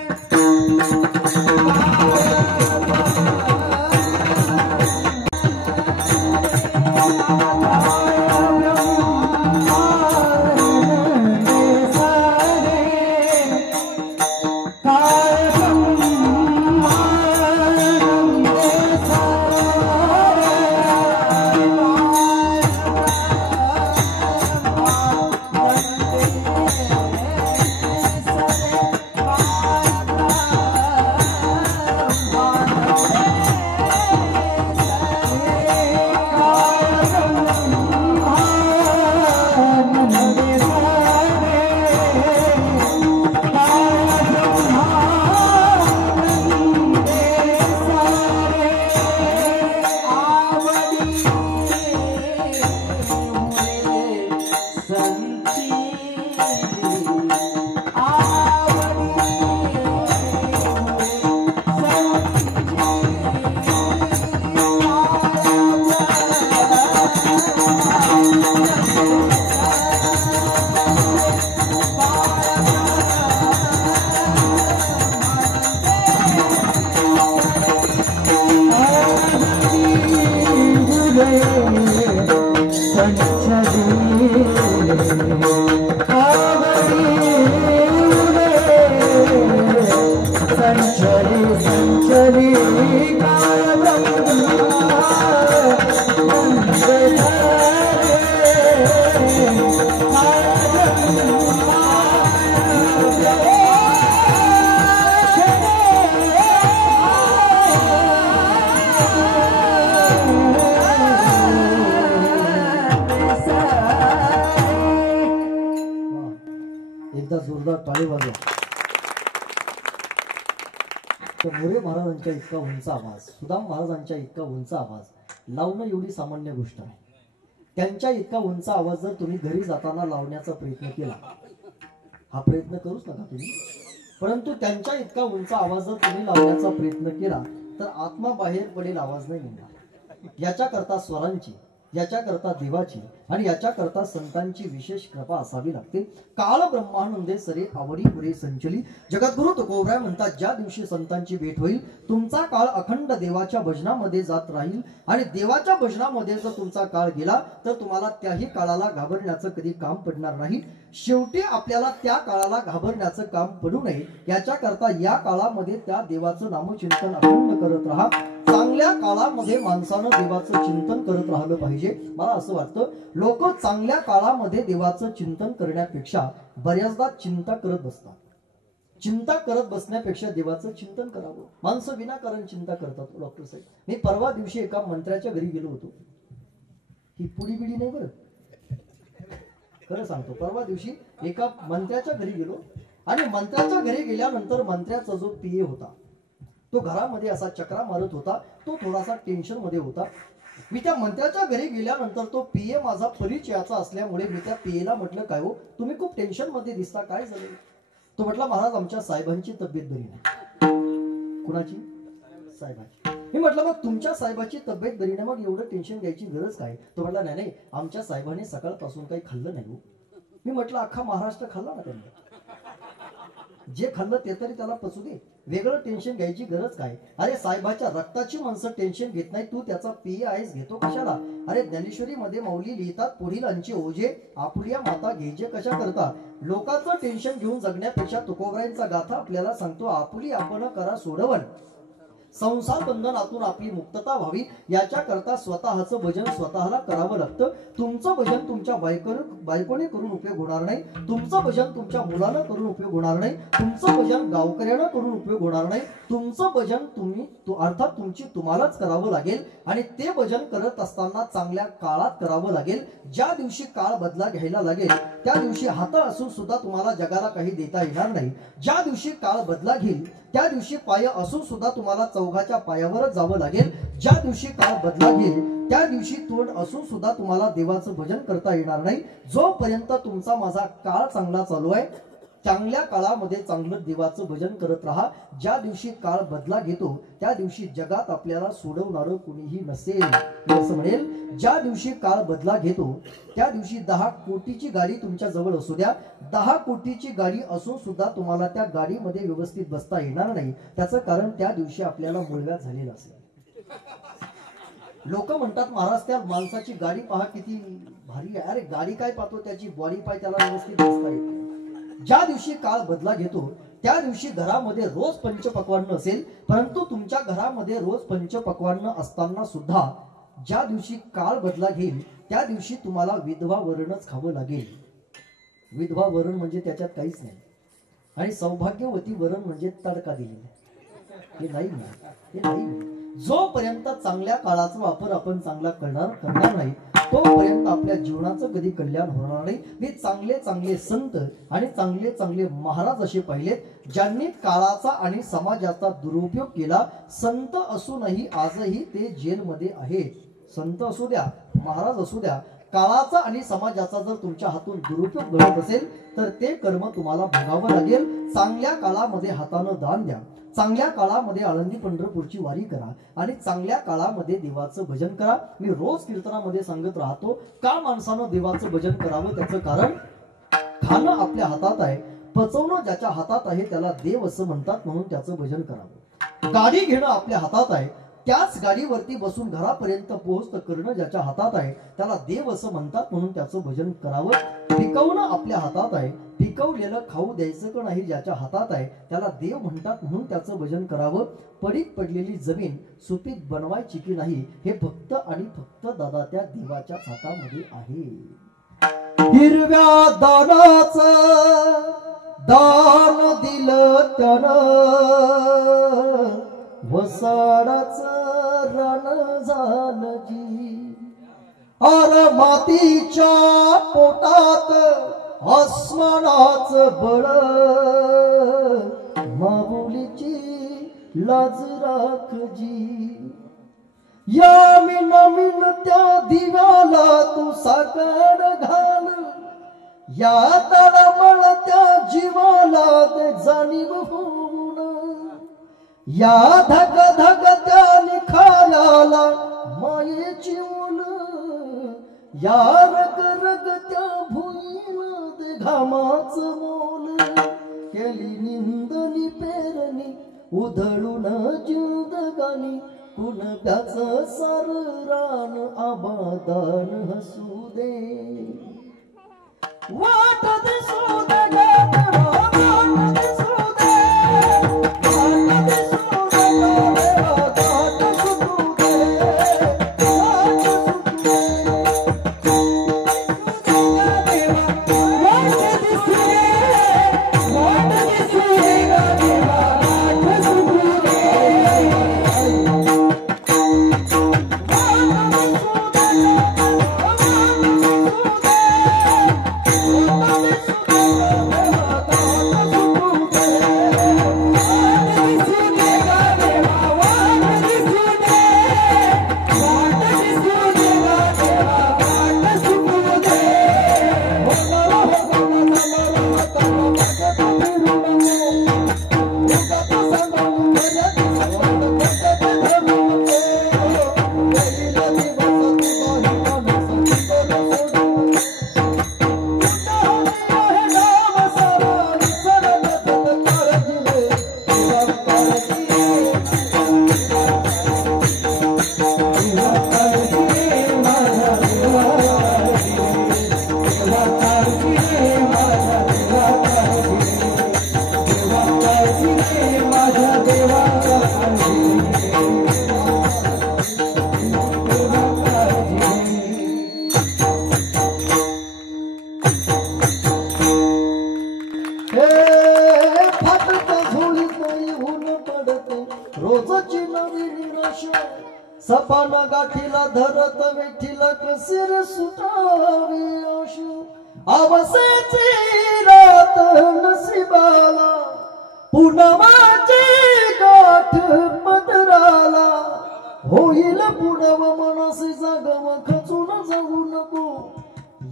मोरे महाराजांच्या इतका उंच आवाज, सुदाम महाराजांच्या इतका उंच आवाज लावणं एवढी सामान्य गोष्ट आहे. त्यांच्या इतका उंच आवाज जर तुम्ही घरी जाताना लावण्याचा प्रयत्न केला, हा प्रयत्न करूच नका तुम्ही, परंतु त्यांच्या इतका उंच आवाज जर तुम्ही लावण्याचा प्रयत्न केला तर आत्मा बाहेर पडेल, आवाज नाही निघणार. याच्या करता स्वरांची याच्याकरता देवाची आणि याच्याकरता संतांची विशेष कृपा असावी लागते. काळ ब्रह्मानंदे सरे आवडी पुरे संचली. जगद्गुरु तुकोबराय म्हणतात, ज्या दिवशी संतांची भेट होईल तुमचा काळ अखंड देवाच्या भजनामध्ये जात राहील. आणि देवाच्या भजनामध्ये जर तुमचा काळ गेला तर तुम्हाला त्याही काळाला घाबरण्याचं कधी काम पडणार नाही. शेवटी आपल्याला त्या काळाला घाबरण्याचं काम पडू नये याच्याकरता या काळामध्ये त्या देवाचं नामचिंतन अखंड करत राहा. चांगल्या काळामध्ये माणसानं देवाचं चिंतन करत राहिलं पाहिजे. मला असं वाटतं लोक चांगल्या काळामध्ये देवाचं चिंतन करण्यापेक्षा बऱ्याचदा चिंता करत बसतात. चिंता करत बसण्यापेक्षा देवाचं चिंतन करावं. माणसं विनाकारण चिंता करतात. डॉक्टर साहेब, मी परवा दिवशी एका मंत्र्याच्या घरी गेलो होतो. ही पुडी बिडी नाही बरं, खरं सांगतो. परवा दिवशी एका मंत्र्याच्या घरी गेलो आणि मंत्र्याच्या घरी गेल्यानंतर मंत्र्याचा जो पीए होता तो घरामध्ये असा चक्रा मारत होता. तो थोडासा टेन्शन मध्ये होता. मी त्या मंत्र्याच्या घरी गेल्यानंतर तो पीए माझा परिचयाचा असल्यामुळे मी त्या पीएला म्हटलं, काय हो तुम्ही खूप टेन्शन मध्ये दिसता, काय झालं? तो म्हटला, महाराज आमच्या साहेबांची तब्येत बरी नाही. कुणाची? साहेबांची. मी म्हटलं, मग तुमच्या साहेबाची तब्येत बरी नाही, मग एवढं टेन्शन घ्यायची गरज काय? तो म्हटला, नाही नाही आमच्या साहेबांनी सकाळपासून काही खाल्लं नाही. मी म्हटलं, अख्खा महाराष्ट्र खाल्ला ना त्यांनी, जे खाल्लं ते तरी त्याला पचू दे, वेगळं टेन्शन घ्यायची गरज काय? अरे साहेबाच्या रक्ताची माणसं टेन्शन घेत नाही, तू त्याचा पीए आहेस, घेतो कशाला? अरे ज्ञानेश्वरी मध्ये माऊली लिहितात, पुढील अंची ओझे आपुलिया माता घ्यायचे कशा करता? लोकांचं टेन्शन घेऊन जगण्यापेक्षा तुकोबरायांचा गाथा आपल्याला सांगतो, आपुली आपण करा सोडवण, संसार बंधनातून आपली मुक्तता व्हावी याच्याकरता स्वतःचं भजन स्वतःला करावं लागतं. तुमचं भजन तुमच्या बायकोने करून उपयोग होणार नाही. तुमचं भजन तुमच्या मुलानं करून उपयोग होणार नाही. तुमचं भजन गावकऱ्यानं करून उपयोग होणार नाही. तुमचं भजन अर्थात तुम्हालाच करावं लागेल. आणि ते भजन करत असताना चांगल्या काळात करावं लागेल. ज्या दिवशी काळ बदला घ्यायला लागेल त्या दिवशी हात असून सुद्धा तुम्हाला जगाला काही देता येणार नाही. ज्या दिवशी काळ बदला घेईल त्या दिवशी पाय असून सुद्धा तुम्हाला चौघाच्या पायावरच जावं लागेल. ज्या दिवशी काळ बदला घेईल त्या दिवशी तोंड असून सुद्धा तुम्हाला देवाचं भजन करता येणार नाही. जोपर्यंत तुमचा माझा काळ चांगला चालू आहे चांगल्या काळामध्ये चांगलं देवाचं भजन करत राहा. ज्या दिवशी काळ बदला घेतो त्या दिवशी जगात आपल्याला सोडवणारं कुणीही नसेल. असं म्हणेल, ज्या दिवशी काळ बदला घेतो त्या दिवशी 10 कोटीची गाडी तुमच्या जवळ असू द्या, 10 कोटीची गाडी असून सुद्धा तुम्हाला त्या गाडीमध्ये व्यवस्थित बसता येणार नाही. त्याचं कारण त्या दिवशी आपल्याला मुळव्याध झालेला असेल. लोक म्हणतात, महाराज त्या माणसाची गाडी पहा किती भारी आहे. अरे गाडी काय पाहतो, त्याची बॉडी पाय त्याला व्यवस्थित बसता येते. ज्या दिवशी काळ बदला घेतो त्या दिवशी घरामध्ये रोज पंचपक्वान्न असेल, परंतु तुमच्या घरामध्ये रोज पंचपक्वान्न असताना सुद्धा ज्या दिवशी काळ बदला घेईल त्या दिवशी तुम्हाला विधवा वरणच खावं लागेल. विधवा वरण म्हणजे त्याच्यात काहीच नाही. आणि सौभाग्यवती वरण म्हणजे तडका दिलेला, हे नाही ना, हे नाही. जोपर्यंत चांगल्या काळाचा वापर आपण चांगला करणार नाही तोपर्यंत आपल्या जीवनाचं कधी कल्याण होणार नाही. मी चांगले चांगले संत आणि चांगले चांगले महाराज असे पाहिलेत ज्यांनी काळाचा आणि समाजाचा दुरुपयोग केला. संत असूनही आजही ते जेलमध्ये आहेत. संत असू द्या, महाराज असू द्या, काळाचा आणि समाजाचा जर तुमच्या हातून दुरुपयोग घडत असेल तर ते कर्म तुम्हाला भोगावं लागेल. चांगल्या काळामध्ये हातानं दान द्या, चांगल्या काळामध्ये आळंदी पंढरपूरची वारी करा आणि चांगल्या काळामध्ये देवाचं भजन करा. मी रोज कीर्तनामध्ये सांगत राहतो, का माणसानं देवाचं भजन करावं? त्याचं कारण खाणं आपल्या हातात आहे, पचवणं ज्याच्या हातात आहे त्याला देव असं म्हणतात, म्हणून त्याचं भजन करावं. गाडी घेणं आपल्या हातात आहे, त्याच गाडीवरती बसून घरापर्यंत पोहोचत करणं ज्याच्या हातात आहे त्याला देव असं म्हणतात, म्हणून त्याचं भजन करावं. पिकवणं आपल्या हातात आहे, पिकवलेलं खाऊ द्यायचं का नाही ज्याच्या हातात आहे त्याला देव म्हणतात, म्हणून त्याचं भजन करावं. पडीत पडलेली जमीन सुपीक बनवायची की नाही हे फक्त आणि फक्त दादा त्या देवाच्या हातामध्ये आहे. हिरव्या दानाचं दान दिलं त्यानं वसाडाचं रण झालं जी. अर मातीच्या पोटात आसमानाचं बळ, माऊलीची लाज राख जी. या मिन त्या दिव्याला तू साखर घाल, या तळमळ त्या जीवाला ते जाणीव होऊन, या धग धग त्या निखाऱ्याला मायेची ऊन उधळून जिंदगानी कुणब्याच सार रान आबादान हसू दे वाट दिसू दे वाट दिसू दे वाट दिसू दे वाट सुटू दे रोजची नवी निराश सपान गाठीला धरत विठील कसिर सुटावी आश आवसेची रात नसिबाला पुनवाची गाठ पदराला होईल पुनव मनसी जागव खचून जाऊ नको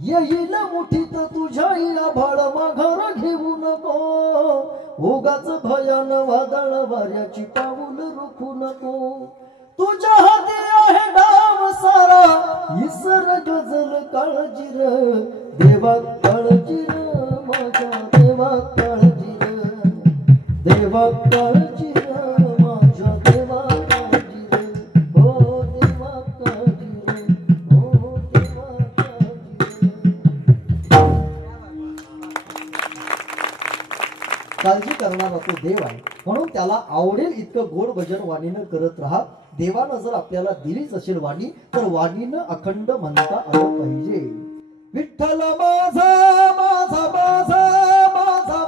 येईल मुठीत तुझ्या आभाळ माघार घेऊ नको उगाच भयान वादळ वाऱ्याची पाऊल रोखू नको तुझ्या हाती आहे डाव सारा इसर गजल काळजीर देवा काळजीर माझ्या देवा काळजीर देवा काळजीर माझ्या देवा काळजीर हो देवा काळजीर हो देवा काळजी करणारा तो देव आहे म्हणून त्याला आवडेल इतकं गोड भजन वाणीनं करत राहा देवानं जर आपल्याला दिलीच असेल वाणी तर वाणीनं अखंड म्हणता आलं पाहिजे विठ्ठल माझा माझा माझा माझा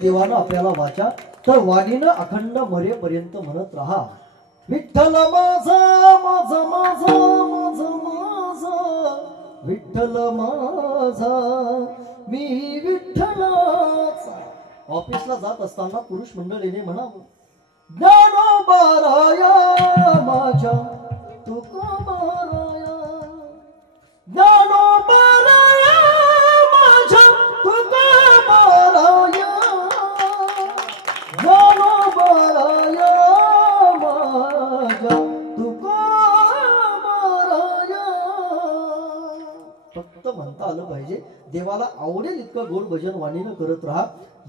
देवानं आपल्याला वाचा तर वाणीनं अखंड मरेपर्यंत म्हणत राहा विठ्ठल माझा माझा माझा माझा माझा विठ्ठल माझा मी विठ्ठलाचा ऑफिसला जात असताना पुरुष मंडळीने म्हणावं, ज्ञानोबाराया माझ्या तुकोबाराया, ज्ञानोबाराया माझ्या तुकोबाराया, ज्ञानोबाराया माझ्या तुकोबाराया. फक्त म्हणता आलं पाहिजे. देवाला आवडेल इतकं गोड भजन वाणीनं करत राहा.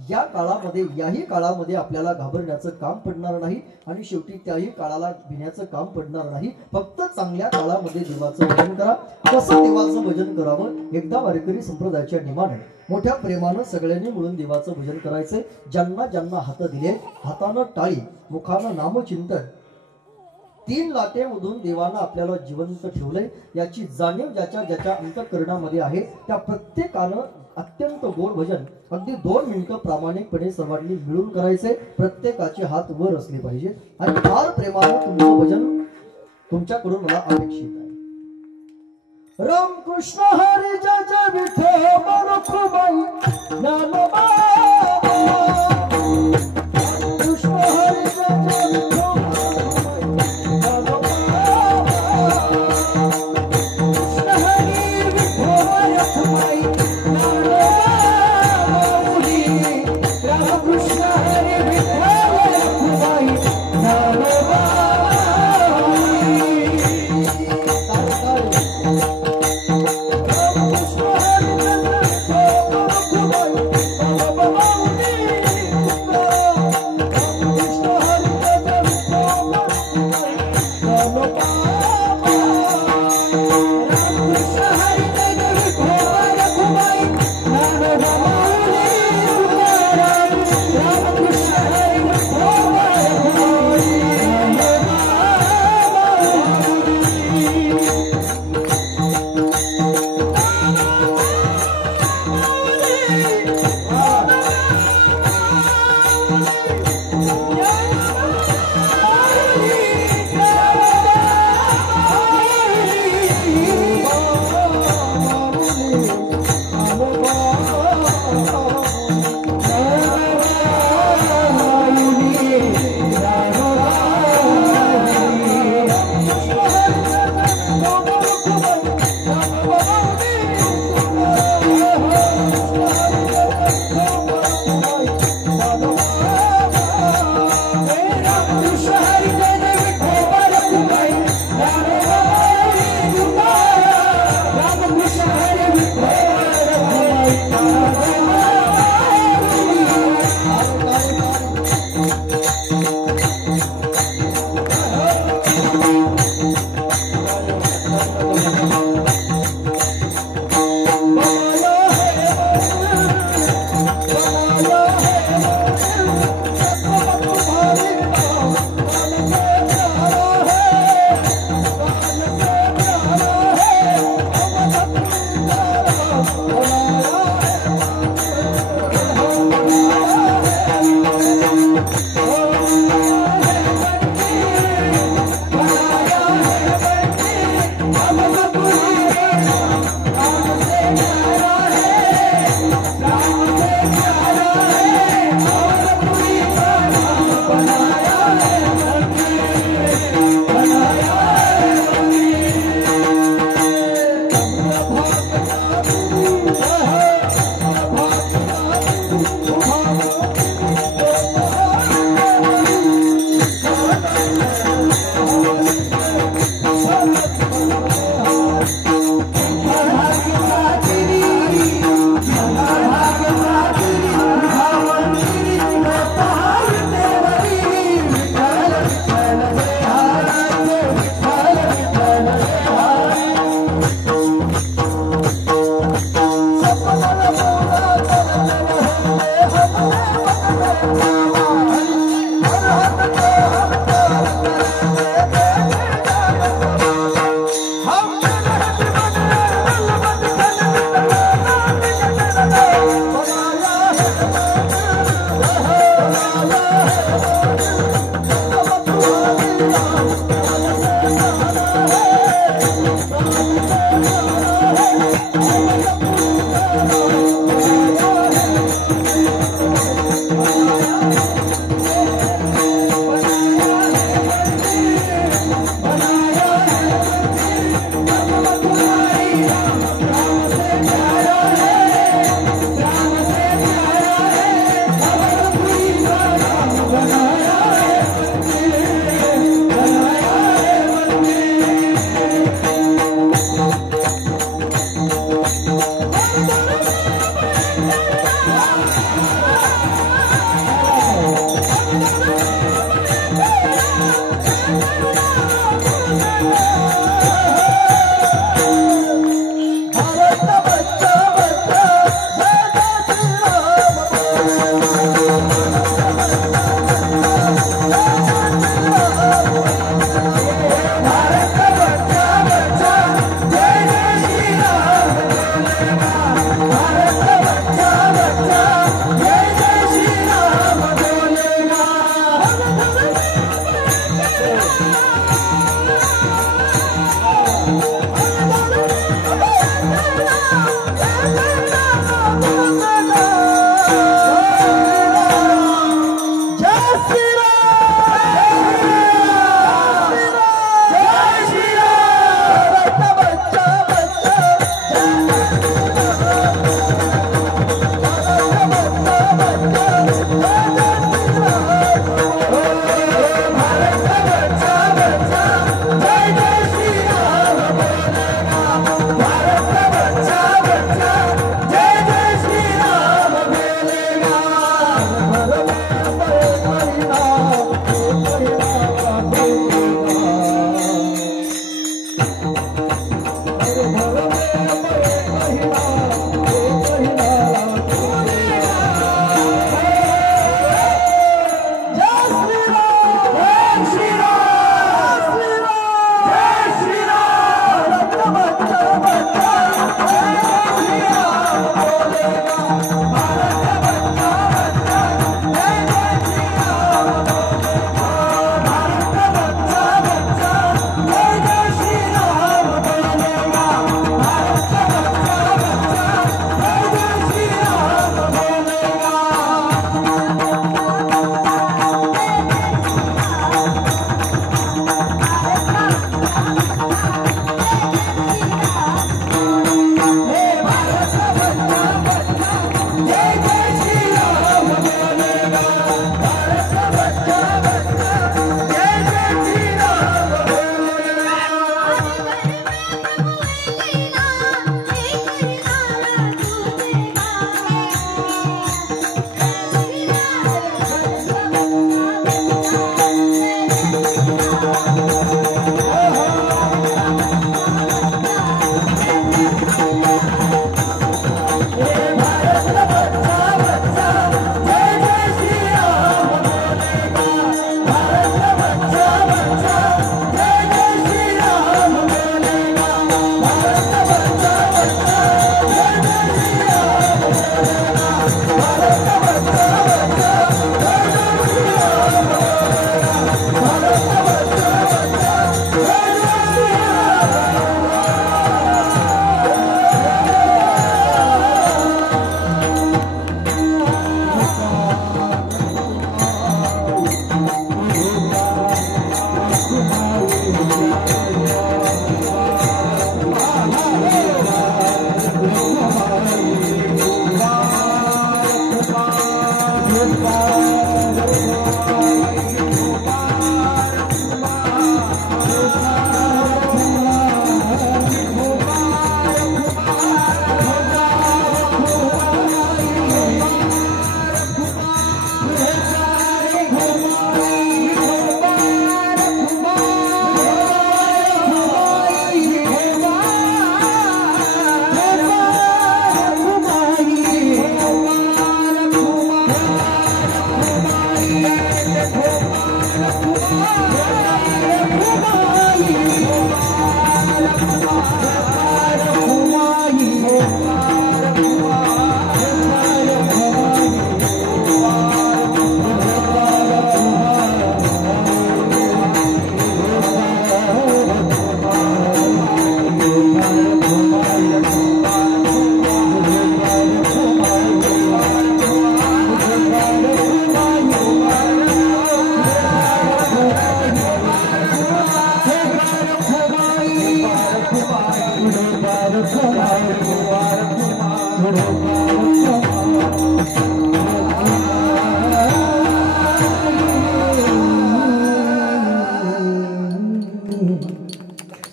या काळामध्ये, याही काळामध्ये आपल्याला घाबरण्याचं काम पडणार नाही आणि शेवटी त्याही काळाला भिण्याचं काम पडणार नाही. फक्त चांगल्या काळामध्ये देवाचं भजन करा. कसं देवाचं भजन करावं, एकदा वारकरी संप्रदायाच्या नियमाने मोठ्या प्रेमानं सगळ्यांनी मिळून देवाचं भजन करायचंय. ज्यांना ज्यांना हात दिले, हातानं टाळी, मुखानं नामचिंतन, 3 लाटेमधून देवानं आपल्याला जिवंत ठेवलंय याची जाणीव ज्याच्या ज्याच्या अंतःकरणामध्ये आहे त्या प्रत्येकानं अत्यंत गोड भजन अगदी 2 मिनिटं प्रामाणिकपणे सर्वांनी मिळून करायचे. प्रत्येकाचे हात वर असले पाहिजे आणि फार प्रेमानं तुमचं भजन तुमच्याकडून मला अपेक्षित आहे. राम कृष्ण हरी जय जय विठ्ठल रखुमाई ज्ञानोबा, कृष्ण हरी जय जय विठ्ठल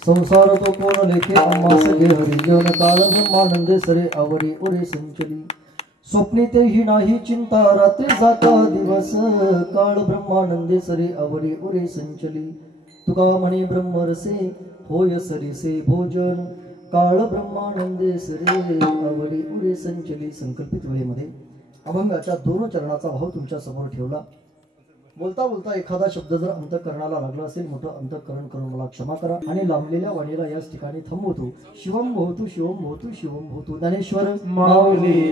संसार तो कोण लेखे आम्हास घे हरी जीवन काळ ब्रह्मानंदे सरे आवडी उरे संचली स्वप्नी तेही नाही चिंता रात्री जाता दिवस काळ ब्रह्मानंदे सरे आवडी उरे संचली तुका म्हणे ब्रह्मरसे होय सरीसे भोजन काळ ब्रह्मानंदे सरे आवडी उरे संचली. संकल्पित वेळेमध्ये अभंगाच्या 2 चरणाचा भाव तुमच्या समोर ठेवला. बोलता बोलता एखादा शब्द जर अंतःकरणाला लागला असेल मोठं अंतःकरण करून मला क्षमा करा आणि लांबलेल्या वाणीला याच ठिकाणी थांबवतो. शिवम भवतु शिवम भवतु शिवम भवतु. ज्ञानेश्वर माऊली.